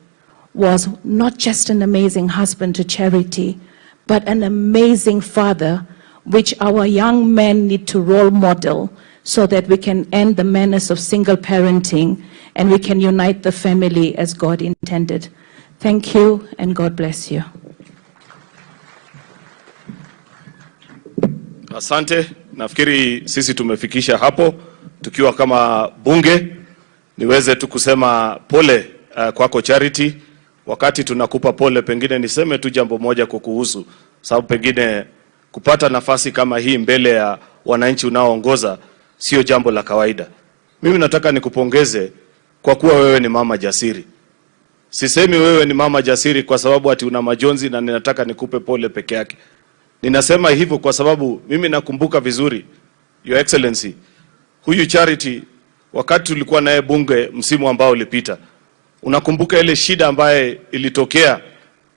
was not just an amazing husband to Charity, but an amazing father, which our young men need to role model so that we can end the menace of single parenting and we can unite the family as God intended. Thank you, and God bless you. Asante. Nafikiri sisi tumefikisha hapo tukiwa kama bunge. Niweze tu kusema pole kwako Charity. Wakati tunakupa pole, pengine niseme tu jambo moja kukuhusu, sababu pengine kupata nafasi kama hii mbele ya wananchi unaoongoza sio jambo la kawaida. Mimi nataka nikupongeze kwa kuwa wewe ni mama jasiri. Sisemi wewe ni mama jasiri kwa sababu ati una majonzi na ninataka nikupe pole peke yake. Ninasema hivyo kwa sababu mimi nakumbuka vizuri, Your Excellency, huyu Charity, wakati tulikuwa naye bunge msimu ambao ulipita, unakumbuka ile shida ambaye ilitokea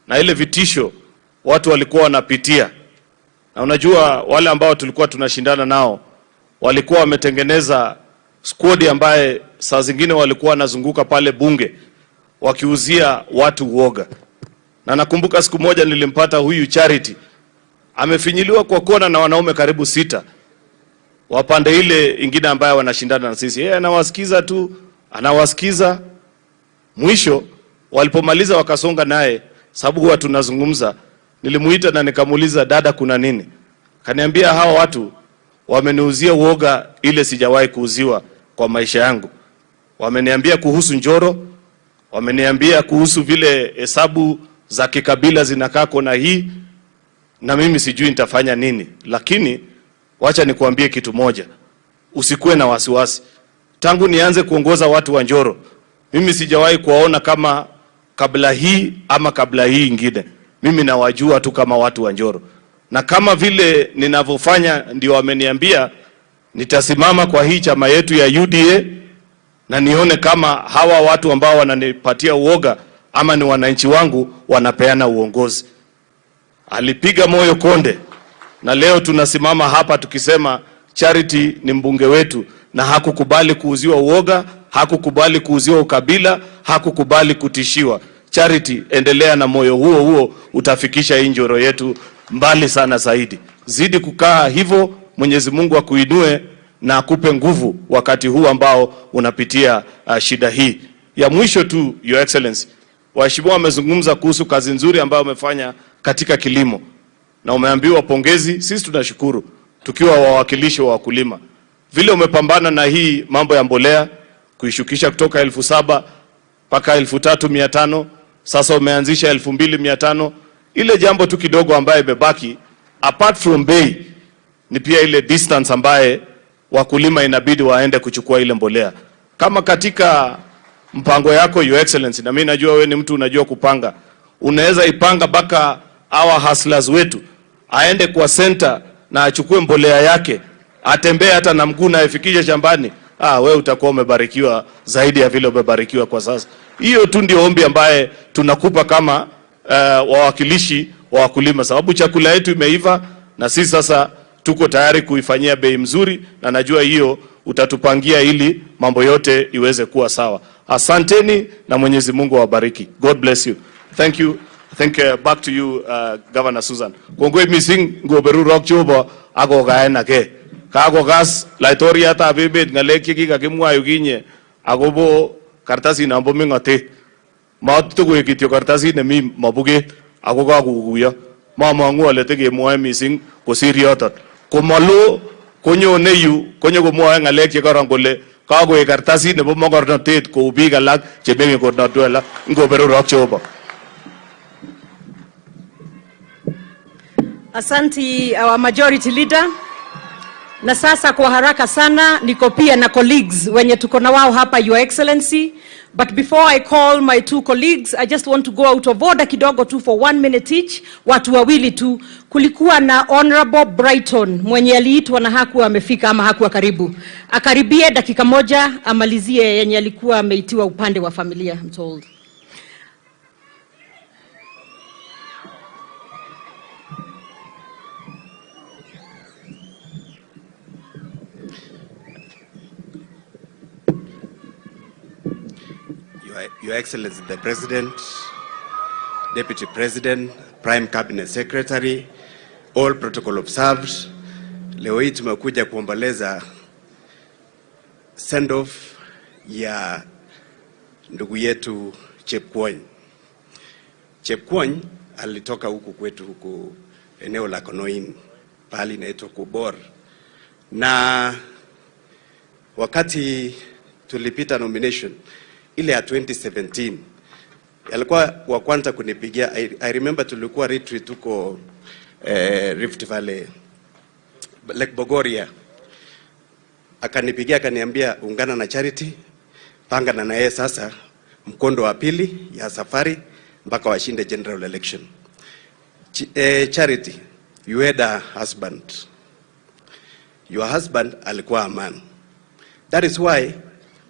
na ile vitisho watu walikuwa wanapitia. Na unajua wale ambao tulikuwa tunashindana nao walikuwa wametengeneza squad ambaye saa zingine walikuwa wanazunguka pale bunge wakiuzia watu uoga. Na nakumbuka siku moja nilimpata huyu Charity amefinyiliwa kwa kona na wanaume karibu 6 wapande ile ingine ambaye wanashindana na sisi. Yeye anawasikiza tu, anawasikiza. Mwisho walipomaliza wakasonga naye, sababu huwa tunazungumza. Nilimuita na nikamuuliza, dada kuna nini? Kaniambia hawa watu wameniuzia uoga ile sijawahi kuuziwa kwa maisha yangu. Wameniambia kuhusu njoro, wameniambia kuhusu vile hesabu za kikabila zinakaa kona hii, na mimi sijui nitafanya nini. Lakini wacha nikuambie kitu moja, usikue na wasiwasi. Tangu nianze kuongoza watu wa Njoro, mimi sijawahi kuwaona kama kabla hii ama kabla hii ingine. Mimi nawajua tu kama watu wa Njoro, na kama vile ninavyofanya ndio wameniambia, nitasimama kwa hii chama yetu ya UDA na nione kama hawa watu ambao wananipatia uoga ama ni wananchi wangu wanapeana uongozi. Alipiga moyo konde, na leo tunasimama hapa tukisema Charity ni mbunge wetu, na hakukubali kuuziwa uoga, hakukubali kuuziwa ukabila, hakukubali kutishiwa. Charity, endelea na moyo huo huo, utafikisha hii Njoro yetu mbali sana zaidi. Zidi kukaa hivyo, Mwenyezi Mungu akuinue na akupe nguvu wakati huu ambao unapitia shida hii. Ya mwisho tu, Your Excellency, waheshimiwa wamezungumza kuhusu kazi nzuri ambayo umefanya katika kilimo, na umeambiwa pongezi. Sisi tunashukuru tukiwa wawakilishi wa wakulima. Vile umepambana na hii mambo ya mbolea, kuishukisha kutoka 7,000 mpaka 3,500, sasa umeanzisha 2,500. Ile jambo tu kidogo ambaye imebaki apart from bei ni pia ile distance ambaye wakulima inabidi waende kuchukua ile mbolea. Kama katika mpango yako, Your Excellency, na mimi najua wewe ni mtu unajua kupanga, unaweza ipanga baka our hustlers wetu aende kwa center na achukue mbolea yake, atembee hata na mguu na afikishe shambani. Wewe utakuwa umebarikiwa zaidi ya vile umebarikiwa kwa sasa. Hiyo tu ndio ombi ambaye tunakupa kama wawakilishi wa wakulima, sababu chakula yetu imeiva na sisi sasa tuko tayari kuifanyia bei mzuri, na najua hiyo utatupangia ili mambo yote iweze kuwa sawa. Asanteni na Mwenyezi Mungu awabariki. God bless you. Thank you. Back to you, Governor Susan. Kongoi mising ngoberu rock chobo ako gaena ke. Kako gas laitoria ta bebet ngalek chekikakimwa yukinye akobo kartasit nambo mingote. Matukuye kityo kartasit nemi mabuket ako kakukuyo. Mamangu ale tekemwoe mising kosir yoton. Komalo konyone yu konyo komwoe ngalek chekaron kole Kagoe kartasit nebo mogornotet kou biik alak chemeng'e kornotwek alak. Ngoberurok Jehova. Asanti, our majority leader. Na sasa kwa haraka sana niko pia na colleagues wenye tuko na wao hapa, Your Excellency. But before I call my two colleagues, I just want to go out of order kidogo tu for 1 minute each. Watu wawili tu. Kulikuwa na Honorable Brighton mwenye aliitwa na hakuwa amefika ama hakuwa karibu. Akaribie dakika moja amalizie yenye alikuwa ameitiwa upande wa familia, I'm told. Your Excellency the President, Deputy President, Prime Cabinet Secretary, all protocol observed. Leo hii tumekuja kuomboleza send off ya ndugu yetu Chepkwony. Chepkwony alitoka huku kwetu huku eneo la Konoin, pahali inaitwa Kubor. Na wakati tulipita nomination ile ya 2017 alikuwa wa kwanza kunipigia. I remember tulikuwa retreat huko Rift Valley, Lake Bogoria. Akanipigia akaniambia ungana na Charity, panga na yeye sasa mkondo wa pili ya safari mpaka washinde general election. Charity, you had a husband. Your husband alikuwa a man. That is why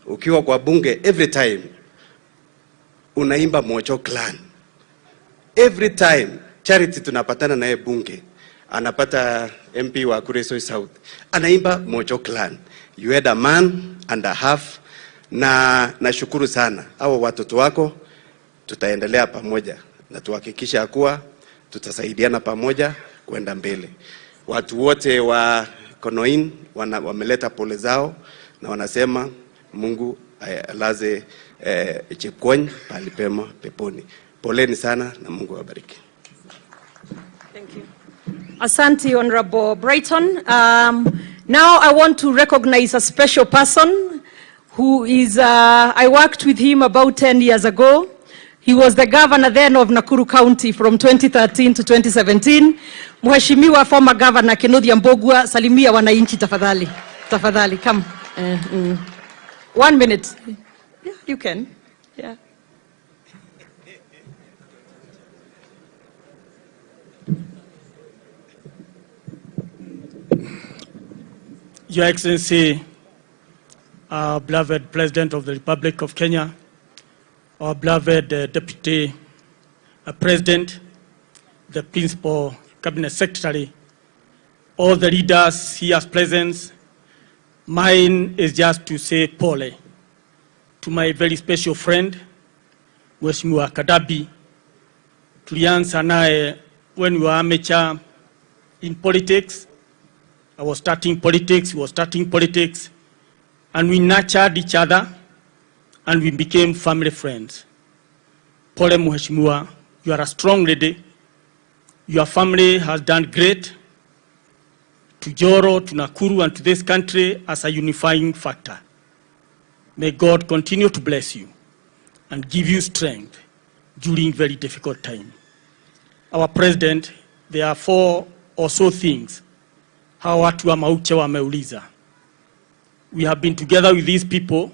ukiwa kwa bunge every time unaimba Mojo Clan. Every time Charity tunapatana naye bunge, anapata MP wa Kuresoi South, anaimba Mojo Clan. You had a man and a half. Na nashukuru sana. Hao watoto wako tutaendelea pamoja na tuhakikisha kuwa tutasaidiana pamoja kwenda mbele. Watu wote wa Konoin wameleta pole zao na wanasema Mungu alaze Chepkwony pahali pema peponi. Poleni sana na Mungu awabariki. Thank you. Asante, Honorable Brighton. Now I want to recognize a special person who is, I worked with him about 10 years ago. He was the governor then of Nakuru County from 2013 to 2017. Mheshimiwa former governor Kenneth Mbogwa, salimia wananchi tafadhali. Tafadhali, come. 1 minute. Yeah, you can. Yeah. Your Excellency, our beloved President of the Republic of Kenya, our beloved Deputy President, the Principal Cabinet Secretary, all the leaders here present, mine is just to say pole to my very special friend, Mheshimiwa Kadabi. Tulianza naye when we were amateur in politics. I was starting politics, he was starting politics, and we nurtured each other, and we became family friends. Pole Mheshimiwa, you are a strong lady. Your family has done great to Joro, to Nakuru, and to this country as a unifying factor. May God continue to bless you and give you strength during very difficult time. Our President, there are 4 or so things how watu wa Mauche wameuliza. We have been together with these people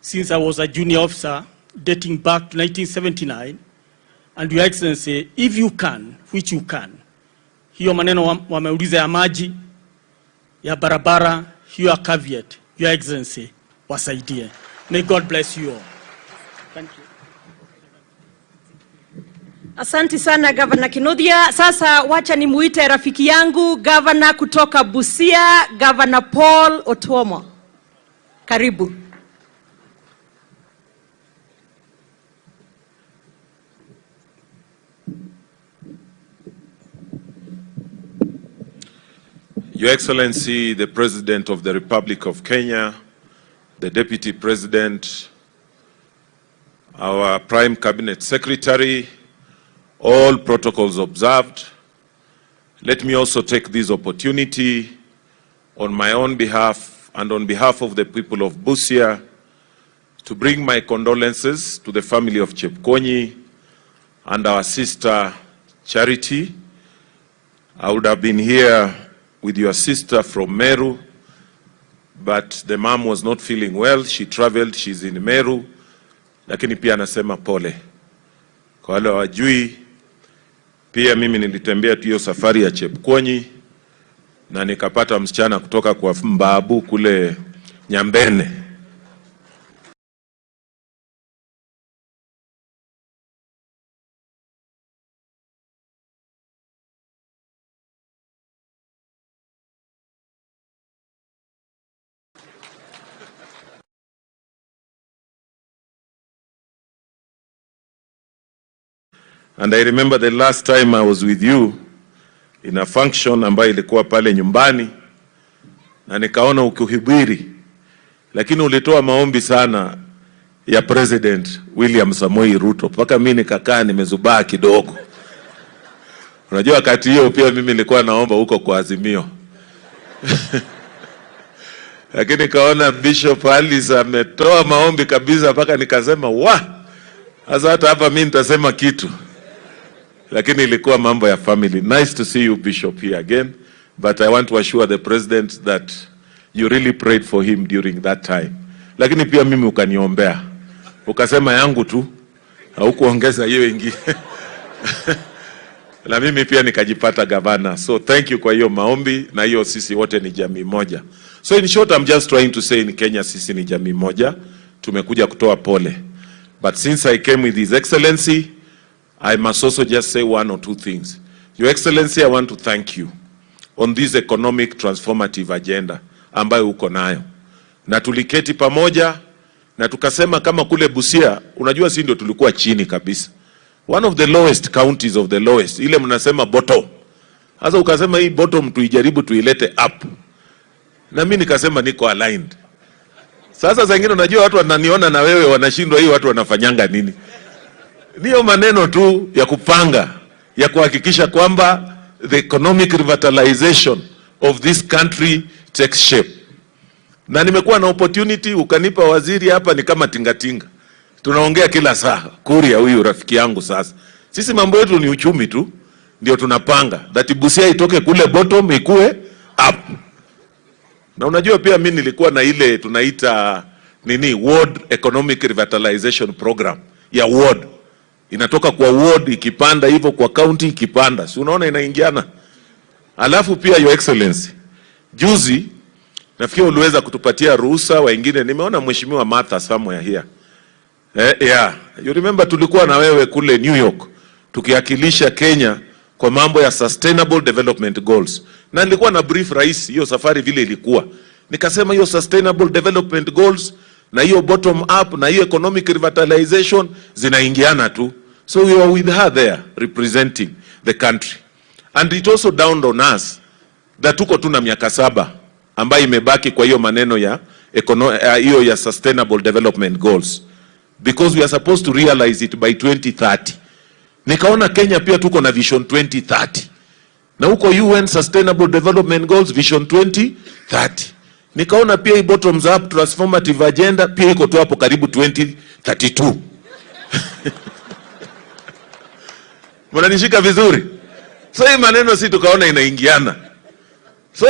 since I was a junior officer dating back to 1979, and Your Excellency, if you can, which you can, hiyo maneno wameuliza ya maji, ya barabara, hiyo ya caveat, Your Excellency, wasaidie. May God bless you all. Thank you. Asante sana Governor Kinodia. Sasa wacha nimuite rafiki yangu Governor kutoka Busia, Governor Paul Otuomo. Karibu. Your Excellency, the President of the Republic of Kenya, the Deputy President, our Prime Cabinet Secretary, all protocols observed. Let me also take this opportunity on my own behalf and on behalf of the people of Busia, to bring my condolences to the family of Chepkwony and our sister Charity. I would have been here with your sister from Meru, but the mom was not feeling well. She traveled, she's in Meru, lakini pia anasema pole. Kwa wale wajui, pia mimi nilitembea tu hiyo safari ya Chepkwony na nikapata msichana kutoka kwa Mbabu kule Nyambene. And I remember the last time I was with you in a function ambayo ilikuwa pale nyumbani, na nikaona ukihubiri, lakini ulitoa maombi sana ya President William Samoei Ruto, mpaka mimi nikakaa nimezubaa kidogo. Unajua wakati hiyo pia mimi nilikuwa naomba huko kwa Azimio. Lakini kaona Bishop Alice ametoa maombi kabisa, mpaka nikasema sasa hata hapa mimi nitasema kitu. Lakini ilikuwa mambo ya family. Nice to see you, Bishop, here again. But I want to assure the President that you really prayed for him during that time. Lakini pia mimi ukaniombea. Ukasema yangu tu, haukuongeza hiyo ingine. Na mimi pia nikajipata gavana. So thank you kwa hiyo maombi, na hiyo sisi wote ni jamii moja. So in short, I'm just trying to say in Kenya sisi ni jamii moja. Tumekuja kutoa pole. But since I came with His Excellency, I must also just say one or two things. Your Excellency, I want to thank you on this economic transformative agenda ambayo uko nayo. Na tuliketi pamoja na tukasema kama kule Busia, unajua si ndio tulikuwa chini kabisa. One of the lowest counties of the lowest, ile mnasema bottom. Sasa ukasema hii bottom tuijaribu tuilete up. Na mimi nikasema niko aligned. Sasa zingine unajua watu wananiona na wewe wanashindwa, hii watu wanafanyanga nini? Niyo maneno tu ya kupanga, ya kuhakikisha kwamba the economic revitalization of this country takes shape. Na nimekuwa na opportunity, ukanipa waziri hapa ni kama tingatinga. Tunaongea kila saa, Kuria huyu rafiki yangu sasa. Sisi mambo yetu ni uchumi tu, ndio tunapanga. That Busia itoke kule bottom ikue up. Na unajua pia mimi nilikuwa na ile tunaita Ward Economic Revitalization Program ya ward. Inatoka kwa ward ikipanda hivyo kwa county ikipanda. Si unaona inaingiana? Alafu pia Your Excellency, juzi nafikiri uliweza kutupatia ruhusa wengine. Nimeona Mheshimiwa Martha somewhere here. You remember tulikuwa na wewe kule New York tukiwakilisha Kenya kwa mambo ya Sustainable Development Goals. Na nilikuwa na brief rais hiyo safari vile ilikuwa. Nikasema hiyo Sustainable Development Goals na hiyo bottom up na hiyo economic revitalization zinaingiana tu. So we were with her there representing the country. And it also dawned on us that tuko tuna miaka 7 ambayo imebaki kwa hiyo maneno ya hiyo ya Sustainable Development Goals. Because we are supposed to realize it by 2030. Nikaona Kenya pia tuko na Vision 2030. Na huko UN Sustainable Development Goals Vision 2030. Nikaona pia hii bottoms up transformative agenda pia iko tu hapo karibu 2032. Mnanishika vizuri? So hii maneno si tukaona inaingiana. So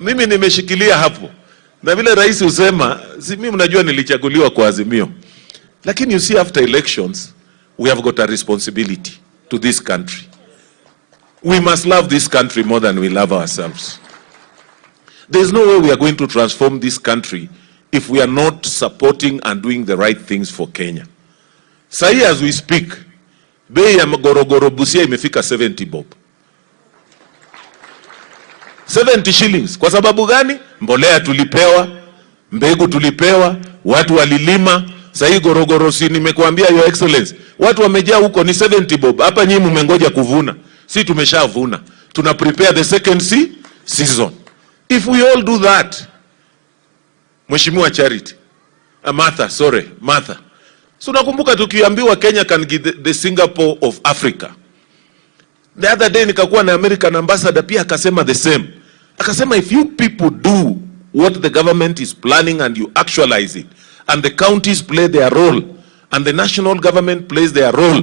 mimi nimeshikilia hapo. Na vile rais usema, si mimi mnajua nilichaguliwa kwa Azimio. Lakini you see after elections, we have got a responsibility to this country. We must love this country more than we love ourselves. There's no way we are going to transform this country if we are not supporting and doing the right things for Kenya. Sahi as we speak, bei ya gorogoro Busia imefika 70 bob. 70 shillings. Kwa sababu gani? Mbolea tulipewa, mbegu tulipewa, watu walilima. Sahi gorogoro si nimekuambia Your Excellency, watu wamejaa huko ni 70 bob. Hapa nyinyi mmengoja kuvuna. Si tumeshavuna. Tuna prepare the second season. If we all do that, Mheshimiwa Charity, Martha. So nakumbuka tukiambiwa Kenya can be the Singapore of Africa. The other day nikakuwa na American ambassador pia akasema the same. Akasema if you people do what the government is planning and you actualize it, and the counties play their role, and the national government plays their role,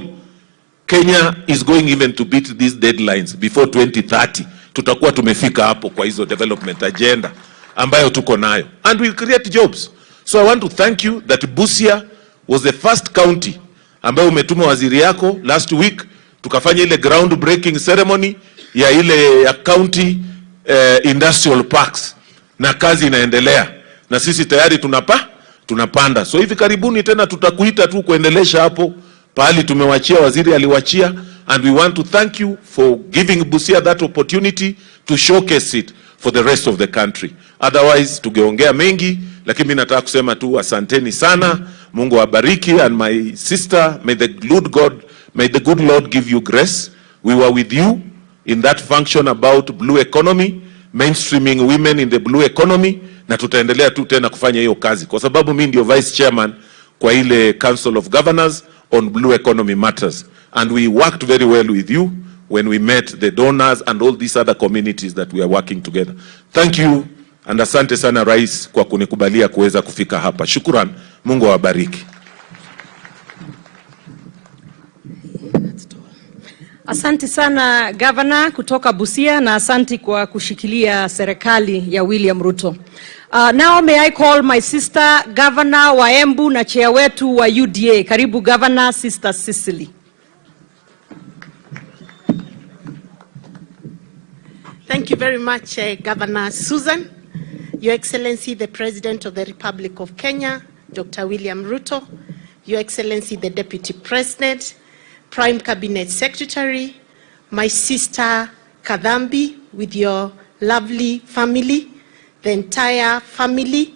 Kenya is going even to beat these deadlines before 2030. Tutakuwa tumefika hapo kwa hizo development agenda ambayo tuko nayo, and we'll create jobs. So I want to thank you that Busia was the first county ambayo umetuma waziri yako last week, tukafanya ile ground breaking ceremony ya ile ya county industrial parks, na kazi inaendelea, na sisi tayari tunapanda. So hivi karibuni tena tutakuita tu kuendelesha hapo pahali tumewachia, waziri aliwachia, and we want to thank you for giving Busia that opportunity to showcase it for the rest of the country. Otherwise tungeongea mengi, lakini mimi nataka kusema tu asanteni sana. Mungu awabariki, and my sister, may the good Lord give you grace. We were with you in that function about blue economy, mainstreaming women in the blue economy, na tutaendelea tu tena kufanya hiyo kazi kwa sababu mimi ndio vice chairman kwa ile Council of Governors on blue economy matters, and we worked very well with you when we met the donors and all these other communities that we are working together. Thank you, and asante sana Rais kwa kunikubalia kuweza kufika hapa. Shukran, Mungu awabariki. Asante sana Governor kutoka Busia, na asante kwa kushikilia serikali ya William Ruto. Now may I call my sister Governor wa Embu na chair wetu wa UDA. Karibu Governor, Sister Cicely. Thank you very much, Governor Susan. Your Excellency, the President of the Republic of Kenya, Dr. William Ruto, Your Excellency, the Deputy President, Prime Cabinet Secretary, my sister Kadhambi with your lovely family, the entire family,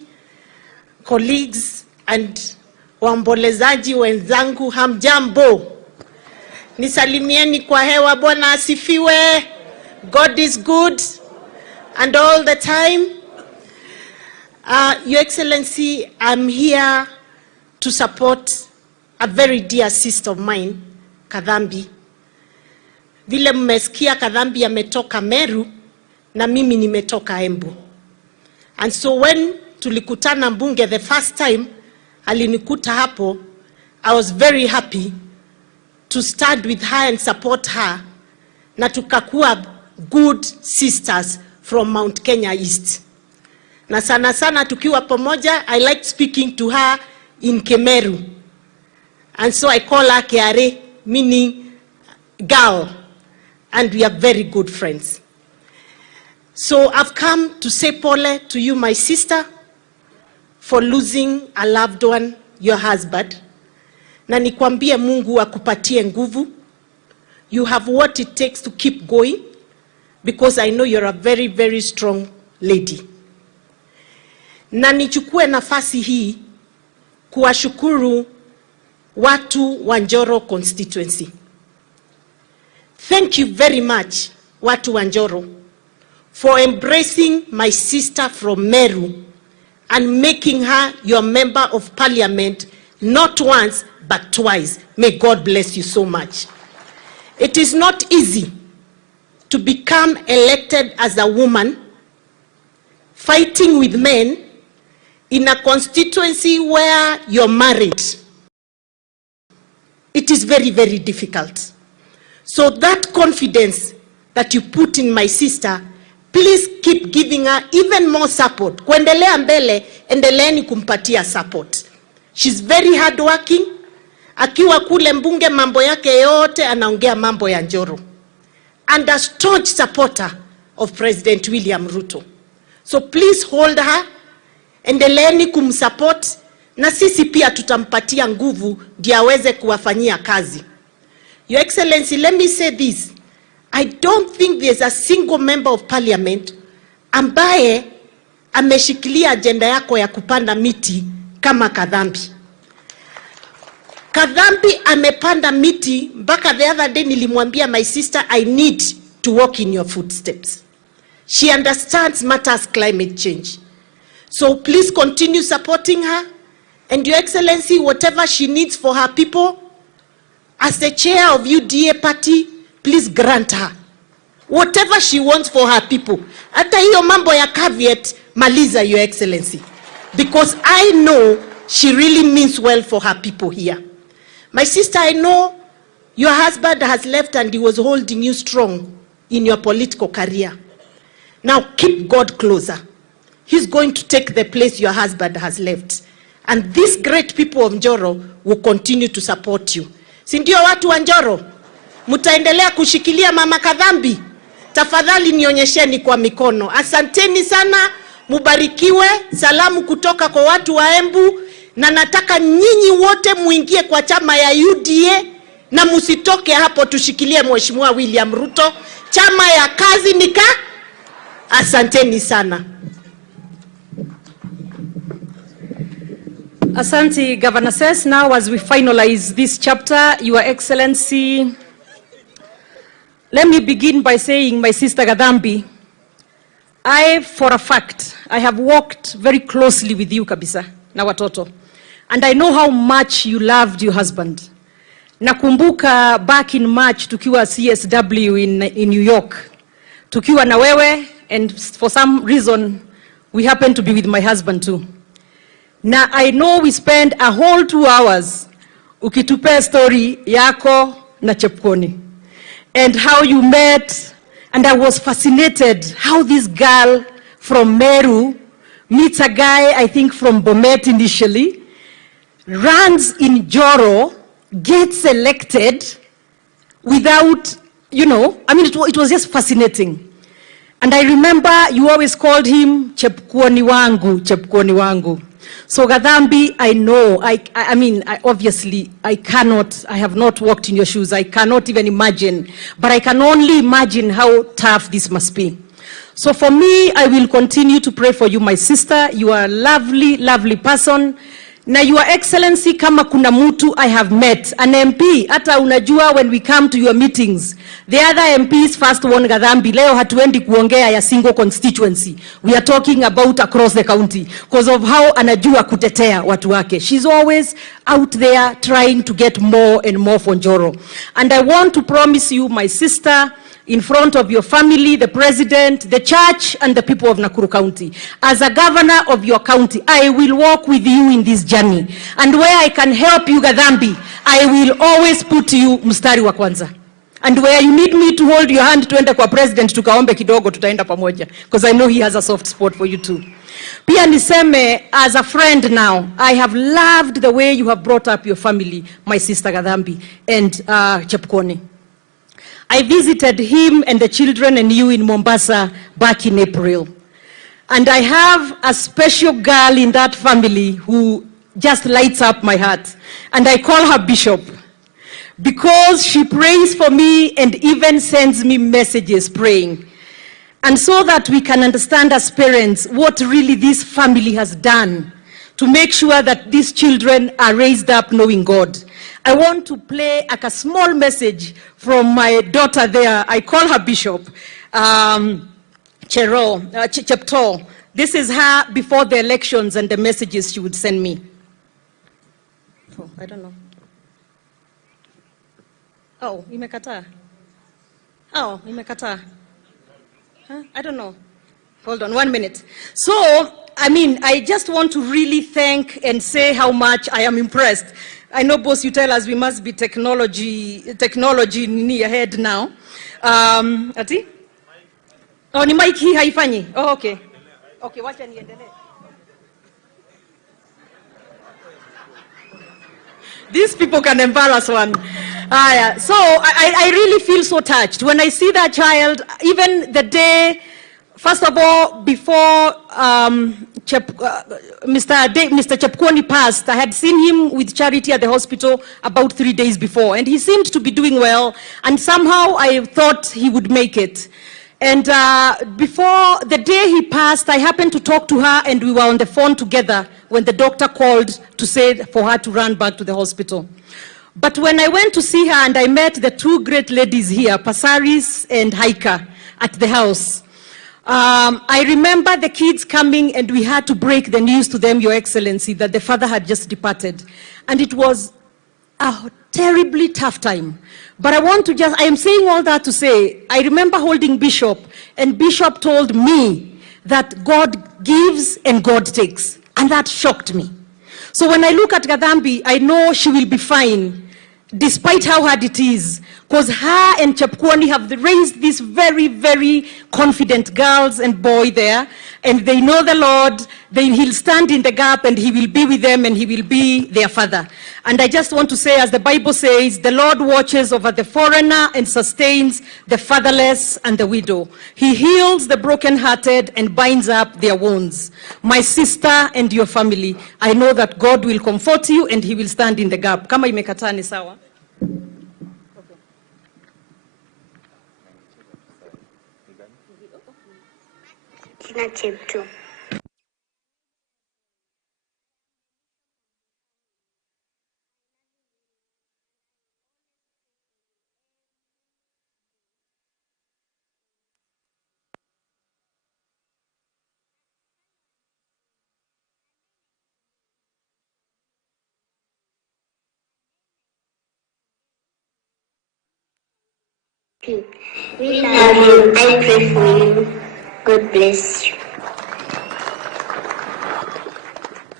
colleagues and waombolezaji wenzangu, hamjambo. Nisalimieni kwa hewa, Bwana asifiwe. God is good and all the time. Your Excellency, I'm here to support a very dear sister of mine, Kadhambi. Vile mmesikia Kadhambi ametoka Meru na mimi nimetoka Embu. And so when tulikutana mbunge the first time, alinikuta hapo, I was very happy to stand with her and support her, na tukakuwa good sisters from Mount Kenya East. Na sana sana tukiwa pamoja, I liked speaking to her in Kemeru. And so I call her Keare, meaning girl. And we are very good friends. So I've come to say pole to you, my sister, for losing a loved one, your husband. Na nikwambie Mungu akupatie nguvu. You have what it takes to keep going, because I know you're a very, very strong lady. Na nichukue nafasi hii kuwashukuru watu wa Njoro constituency. Thank you very much, watu wa Njoro, for embracing my sister from Meru and making her your member of parliament, not once, but twice. May God bless you so much. It is not easy to become elected as a woman, fighting with men in a constituency where you're married. It is very, very difficult. So that confidence that you put in my sister, please keep giving her even more support. Kuendelea mbele, endeleeni kumpatia support. She's very hardworking. Akiwa kule mbunge mambo yake yote anaongea mambo ya Njoro. And a staunch supporter of President William Ruto. So please hold her, endeleeni kumsupport, na sisi pia tutampatia nguvu ndio aweze kuwafanyia kazi. Your Excellency, let me say this. I don't think there's a single member of parliament ambaye ameshikilia agenda yako ya kupanda miti kama Kadhambi. Kadhambi amepanda miti mpaka the other day nilimwambia my sister, I need to walk in your footsteps. She understands matters climate change. So please continue supporting her, and Your Excellency, whatever she needs for her people, as the chair of UDA party, please grant her whatever she wants for her people. Hata hiyo mambo ya caveat maliza, Your Excellency, because I know she really means well for her people here. My sister, I know your husband has left and he was holding you strong in your political career. Now keep God closer. He's going to take the place your husband has left. And these great people of Njoro will continue to support you. Si ndio watu wa Njoro? Mutaendelea kushikilia mama Kadhambi? Tafadhali nionyesheni kwa mikono. Asanteni sana, mubarikiwe. Salamu kutoka kwa watu wa Embu. Na nataka nyinyi wote muingie kwa chama ya UDA na musitoke hapo, tushikilie Mheshimiwa William Ruto. Chama ya kazi nika. Asanteni sana. Asante, Governor says. Now, as we finalize this chapter, Your Excellency, let me begin by saying, my sister Gadhambi, for a fact, I have worked very closely with you, kabisa, na watoto. And I know how much you loved your husband. Nakumbuka back in March, tukiwa CSW in New York. Tukiwa na wewe, and for some reason, we happened to be with my husband too. Now, I know we spent a whole 2 hours ukitupe story yako na Chepkwony and how you met, and I was fascinated how this girl from Meru meets a guy, I think from Bomet initially, runs in Njoro, gets elected without, I mean, it was just fascinating. And I remember you always called him Chepkwony wangu, Chepkwony wangu. So Gadhambi, I know, I mean, obviously, I have not walked in your shoes. I cannot even imagine, but I can only imagine how tough this must be. So for me, I will continue to pray for you, my sister. You are a lovely, lovely person. Na Your Excellency, kama kuna mtu I have met, an MP, hata unajua when we come to your meetings, the other MPs first warn Gadhambi, leo hatuendi kuongea ya single constituency. We are talking about across the county because of how anajua kutetea watu wake. She's always out there trying to get more and more for Njoro. And I want to promise you, my sister, in front of your family, the president, the church, and the people of Nakuru County. As a governor of your county, I will walk with you in this journey. And where I can help you, Gadhambi, I will always put you mstari wa kwanza. And where you need me to hold your hand tuende kwa president, tukaombe kidogo, tutaenda pamoja. Because I know he has a soft spot for you too. Pia niseme, as a friend now, I have loved the way you have brought up your family, my sister Gadhambi and Chepkwony. I visited him and the children and you in Mombasa back in April. And I have a special girl in that family who just lights up my heart. And I call her Bishop because she prays for me and even sends me messages praying. And so that we can understand as parents what really this family has done to make sure that these children are raised up knowing God. I want to play a small message from my daughter there. I call her Bishop, Chepto. This is her before the elections and the messages she would send me. Oh, I don't know. Oh, imekata. Oh, imekata. Huh? I don't know. Hold on 1 minute. So, I mean, I just want to really thank and say how much I am impressed. I know, boss, you tell us we must be technology ahead now. Ati? Oh, ni mic hii haifanyi? Oh, okay. Okay, wacha niendelee. These people can embarrass one. So I really feel so touched when I see that child, even the day, first of all, before Mr. Chepkwony passed, I had seen him with Charity at the hospital about 3 days before, and he seemed to be doing well, and somehow I thought he would make it. And before the day he passed, I happened to talk to her, and we were on the phone together when the doctor called to say for her to run back to the hospital. But when I went to see her and I met the two great ladies here, Pasaris and Haika, at the house, I remember the kids coming and we had to break the news to them, Your Excellency, that the father had just departed. And it was a terribly tough time. But I am saying all that to say, I remember holding Bishop, and Bishop told me that God gives and God takes. And that shocked me. So when I look at Gadambi, I know she will be fine, despite how hard it is, because her and Chepkwony have raised these very, very confident girls and boy there, and they know the Lord. He'll stand in the gap, and he will be with them, and he will be their father. And I just want to say, as the Bible says, the Lord watches over the foreigner and sustains the fatherless and the widow. He heals the brokenhearted and binds up their wounds. My sister and your family, I know that God will comfort you, and he will stand in the gap. Kama imekataa ni sawa. Chepto. We love you. I pray for you. God bless you.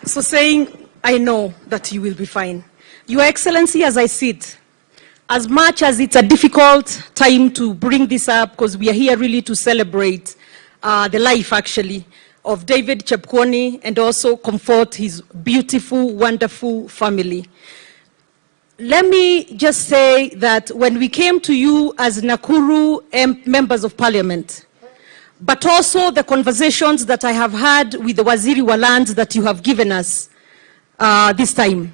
So saying, I know that you will be fine. Your Excellency, as I sit, as much as it's a difficult time to bring this up, because we are here really to celebrate the life, actually, of David Chepkwony and also comfort his beautiful, wonderful family. Let me just say that when we came to you as Nakuru members of parliament, but also the conversations that I have had with the Waziri wa Lands that you have given us this time.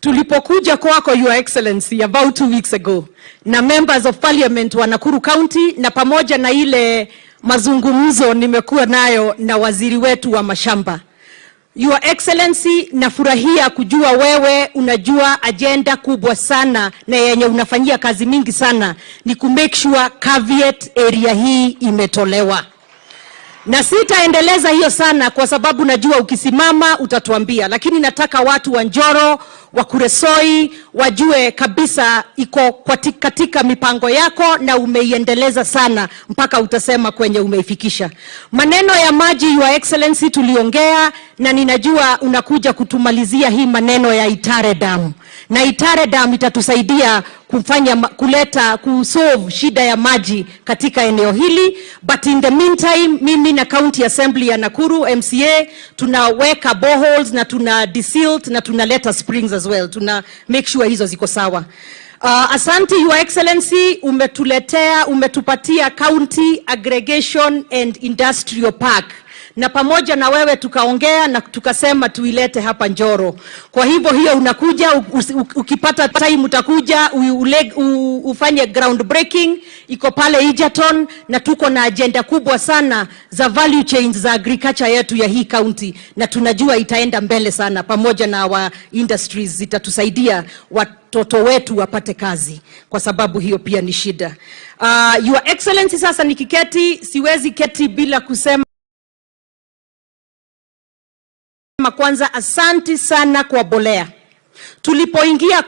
Tulipokuja kwako, Your Excellency, about 2 weeks ago, na members of parliament wa Nakuru County, na pamoja na ile mazungumzo nimekuwa nayo na waziri wetu wa mashamba. Your Excellency, nafurahia kujua wewe unajua agenda kubwa sana na yenye unafanyia kazi mingi sana ni ku make sure caveat area hii imetolewa. Na sitaendeleza hiyo sana kwa sababu najua ukisimama utatuambia, lakini nataka watu wa Njoro, wa Kuresoi wajue kabisa iko katika mipango yako na umeiendeleza sana mpaka utasema kwenye umeifikisha. Maneno ya maji, Your Excellency, tuliongea na ninajua unakuja kutumalizia hii maneno ya Itare Dam. Na Itare Dam itatusaidia kusolve shida ya maji katika eneo hili. But in the meantime, mimi na County Assembly ya Nakuru, MCA, tunaweka boreholes na tuna desilt na tunaleta springs as well. Tuna make sure hizo ziko sawa. Asante, Your Excellency, umetupatia County Aggregation and Industrial Park. Na pamoja na wewe tukaongea na tukasema tuilete hapa Njoro. Kwa hivyo hiyo unakuja, ukipata time utakuja ufanye ground breaking, iko pale Egerton, na tuko na agenda kubwa sana za value chains za agriculture yetu ya hii county, na tunajua itaenda mbele sana pamoja na wa industries, zitatusaidia watoto wetu wapate kazi, kwa sababu hiyo pia ni shida. Your Excellency, sasa nikiketi siwezi keti bila kusema kwanza asante sana kwa mbolea. Tulipoingia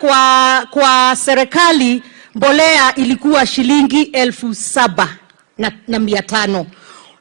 kwa serikali, mbolea ilikuwa shilingi 7,500.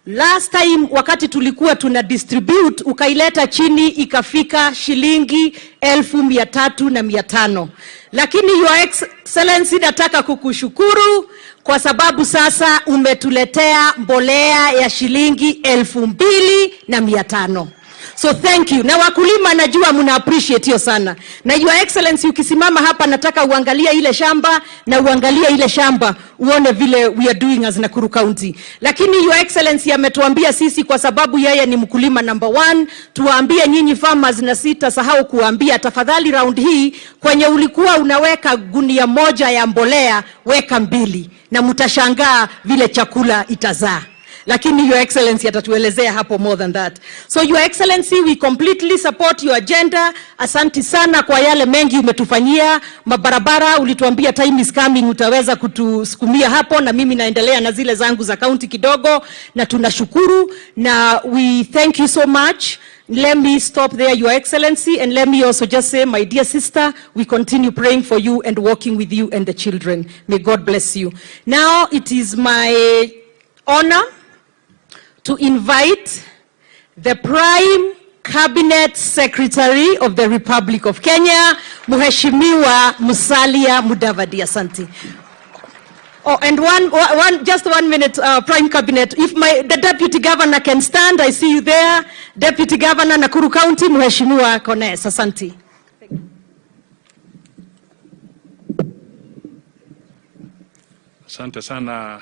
Last time wakati tulikuwa tuna distribute, ukaileta chini ikafika shilingi 1,300. Lakini Your Excellency, nataka kukushukuru kwa sababu sasa umetuletea mbolea ya shilingi 2,500. So thank you. Na wakulima najua muna appreciate hiyo sana. Na Your Excellency, ukisimama hapa nataka uangalia ile shamba na uangalia ile shamba uone vile we are doing as Nakuru County. Lakini Your Excellency ametuambia sisi, kwa sababu yeye ni mkulima number 1, tuwaambie nyinyi farmers, na sitasahau kuambia, tafadhali round hii kwenye ulikuwa unaweka gunia moja ya mbolea, weka 2 na mtashangaa vile chakula itazaa. Lakini Your Excellency atatuelezea hapo more than that. So Your Excellency, we completely support your agenda. Asante sana kwa yale mengi umetufanyia. Mabarabara ulituambia time is coming utaweza kutusukumia hapo, na mimi naendelea na zile zangu za county kidogo, na tunashukuru na we thank you so much. Let me stop there, Your Excellency, and let me also just say, my dear sister, we continue praying for you and working with you and the children. May God bless you. Now it is my honor to invite the Prime Cabinet Secretary of the Republic of Kenya, Mheshimiwa Musalia Mudavadi. Asante. Oh, and just 1 minute, Prime Cabinet. If the Deputy Governor can stand, I see you there. Deputy Governor, Nakuru County, Mheshimiwa Kwanza. Asante. Asante sana,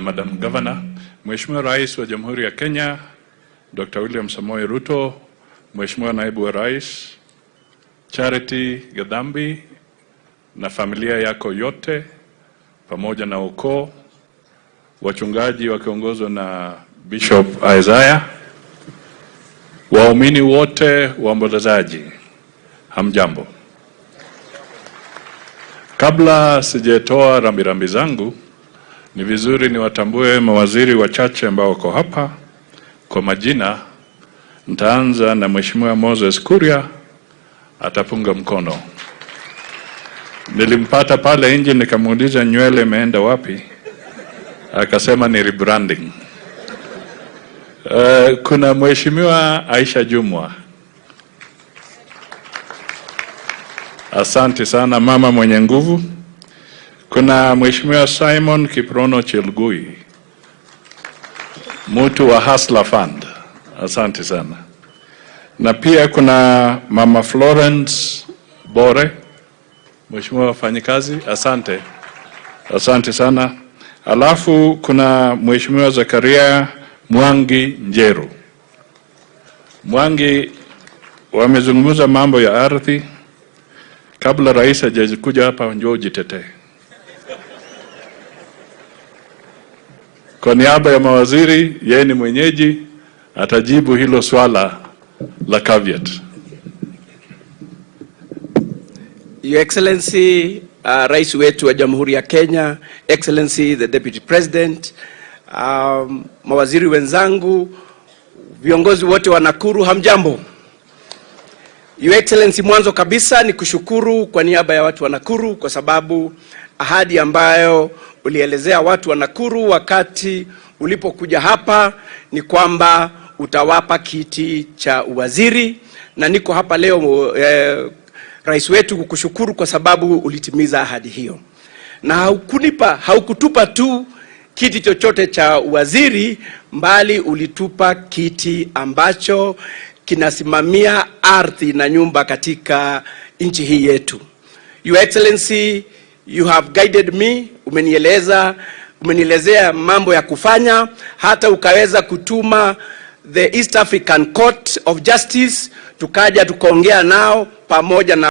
Madam Governor. Mheshimiwa Rais wa Jamhuri ya Kenya, Dr. William Samoei Ruto, Mheshimiwa Naibu wa Rais, Charity Gadhambi na familia yako yote, pamoja na ukoo, wachungaji wakiongozwa na Bishop Isaiah, waumini wote, waombolezaji, hamjambo. Kabla sijatoa rambirambi zangu, ni vizuri niwatambue mawaziri wachache ambao wako hapa kwa majina. Nitaanza na Mheshimiwa Moses Kuria, atapunga mkono. Nilimpata pale nje nikamuuliza nywele imeenda wapi? Akasema ni rebranding. Kuna Mheshimiwa Aisha Jumwa. Asante sana, mama mwenye nguvu. Kuna Mheshimiwa Simon Kiprono Chelgui, mtu wa Hustler Fund. Asante sana. Na pia kuna Mama Florence Bore, Mheshimiwa wafanyikazi. Asante. Asante sana. Alafu kuna Mheshimiwa Zakaria Mwangi Njeru. Mwangi wamezungumza mambo ya ardhi. Kabla rais hajakuja hapa, njoo ujitetee. Kwa niaba ya mawaziri, yeye ni mwenyeji, atajibu hilo swala la caveat. Your Excellency, Rais wetu wa Jamhuri ya Kenya, Excellency the Deputy President, mawaziri wenzangu, viongozi wote wa Nakuru, hamjambo. Your Excellency, mwanzo kabisa ni kushukuru kwa niaba ya watu wa Nakuru kwa sababu ahadi ambayo ulielezea watu wa Nakuru wakati ulipokuja hapa ni kwamba utawapa kiti cha uwaziri, na niko hapa leo rais wetu kukushukuru kwa sababu ulitimiza ahadi hiyo. Na haukutupa tu kiti chochote cha uwaziri, mbali ulitupa kiti ambacho kinasimamia ardhi na nyumba katika nchi hii yetu. Your Excellency, you have guided me, umenielezea mambo ya kufanya, hata ukaweza kutuma the East African Court of Justice, tukaja tukaongea nao pamoja na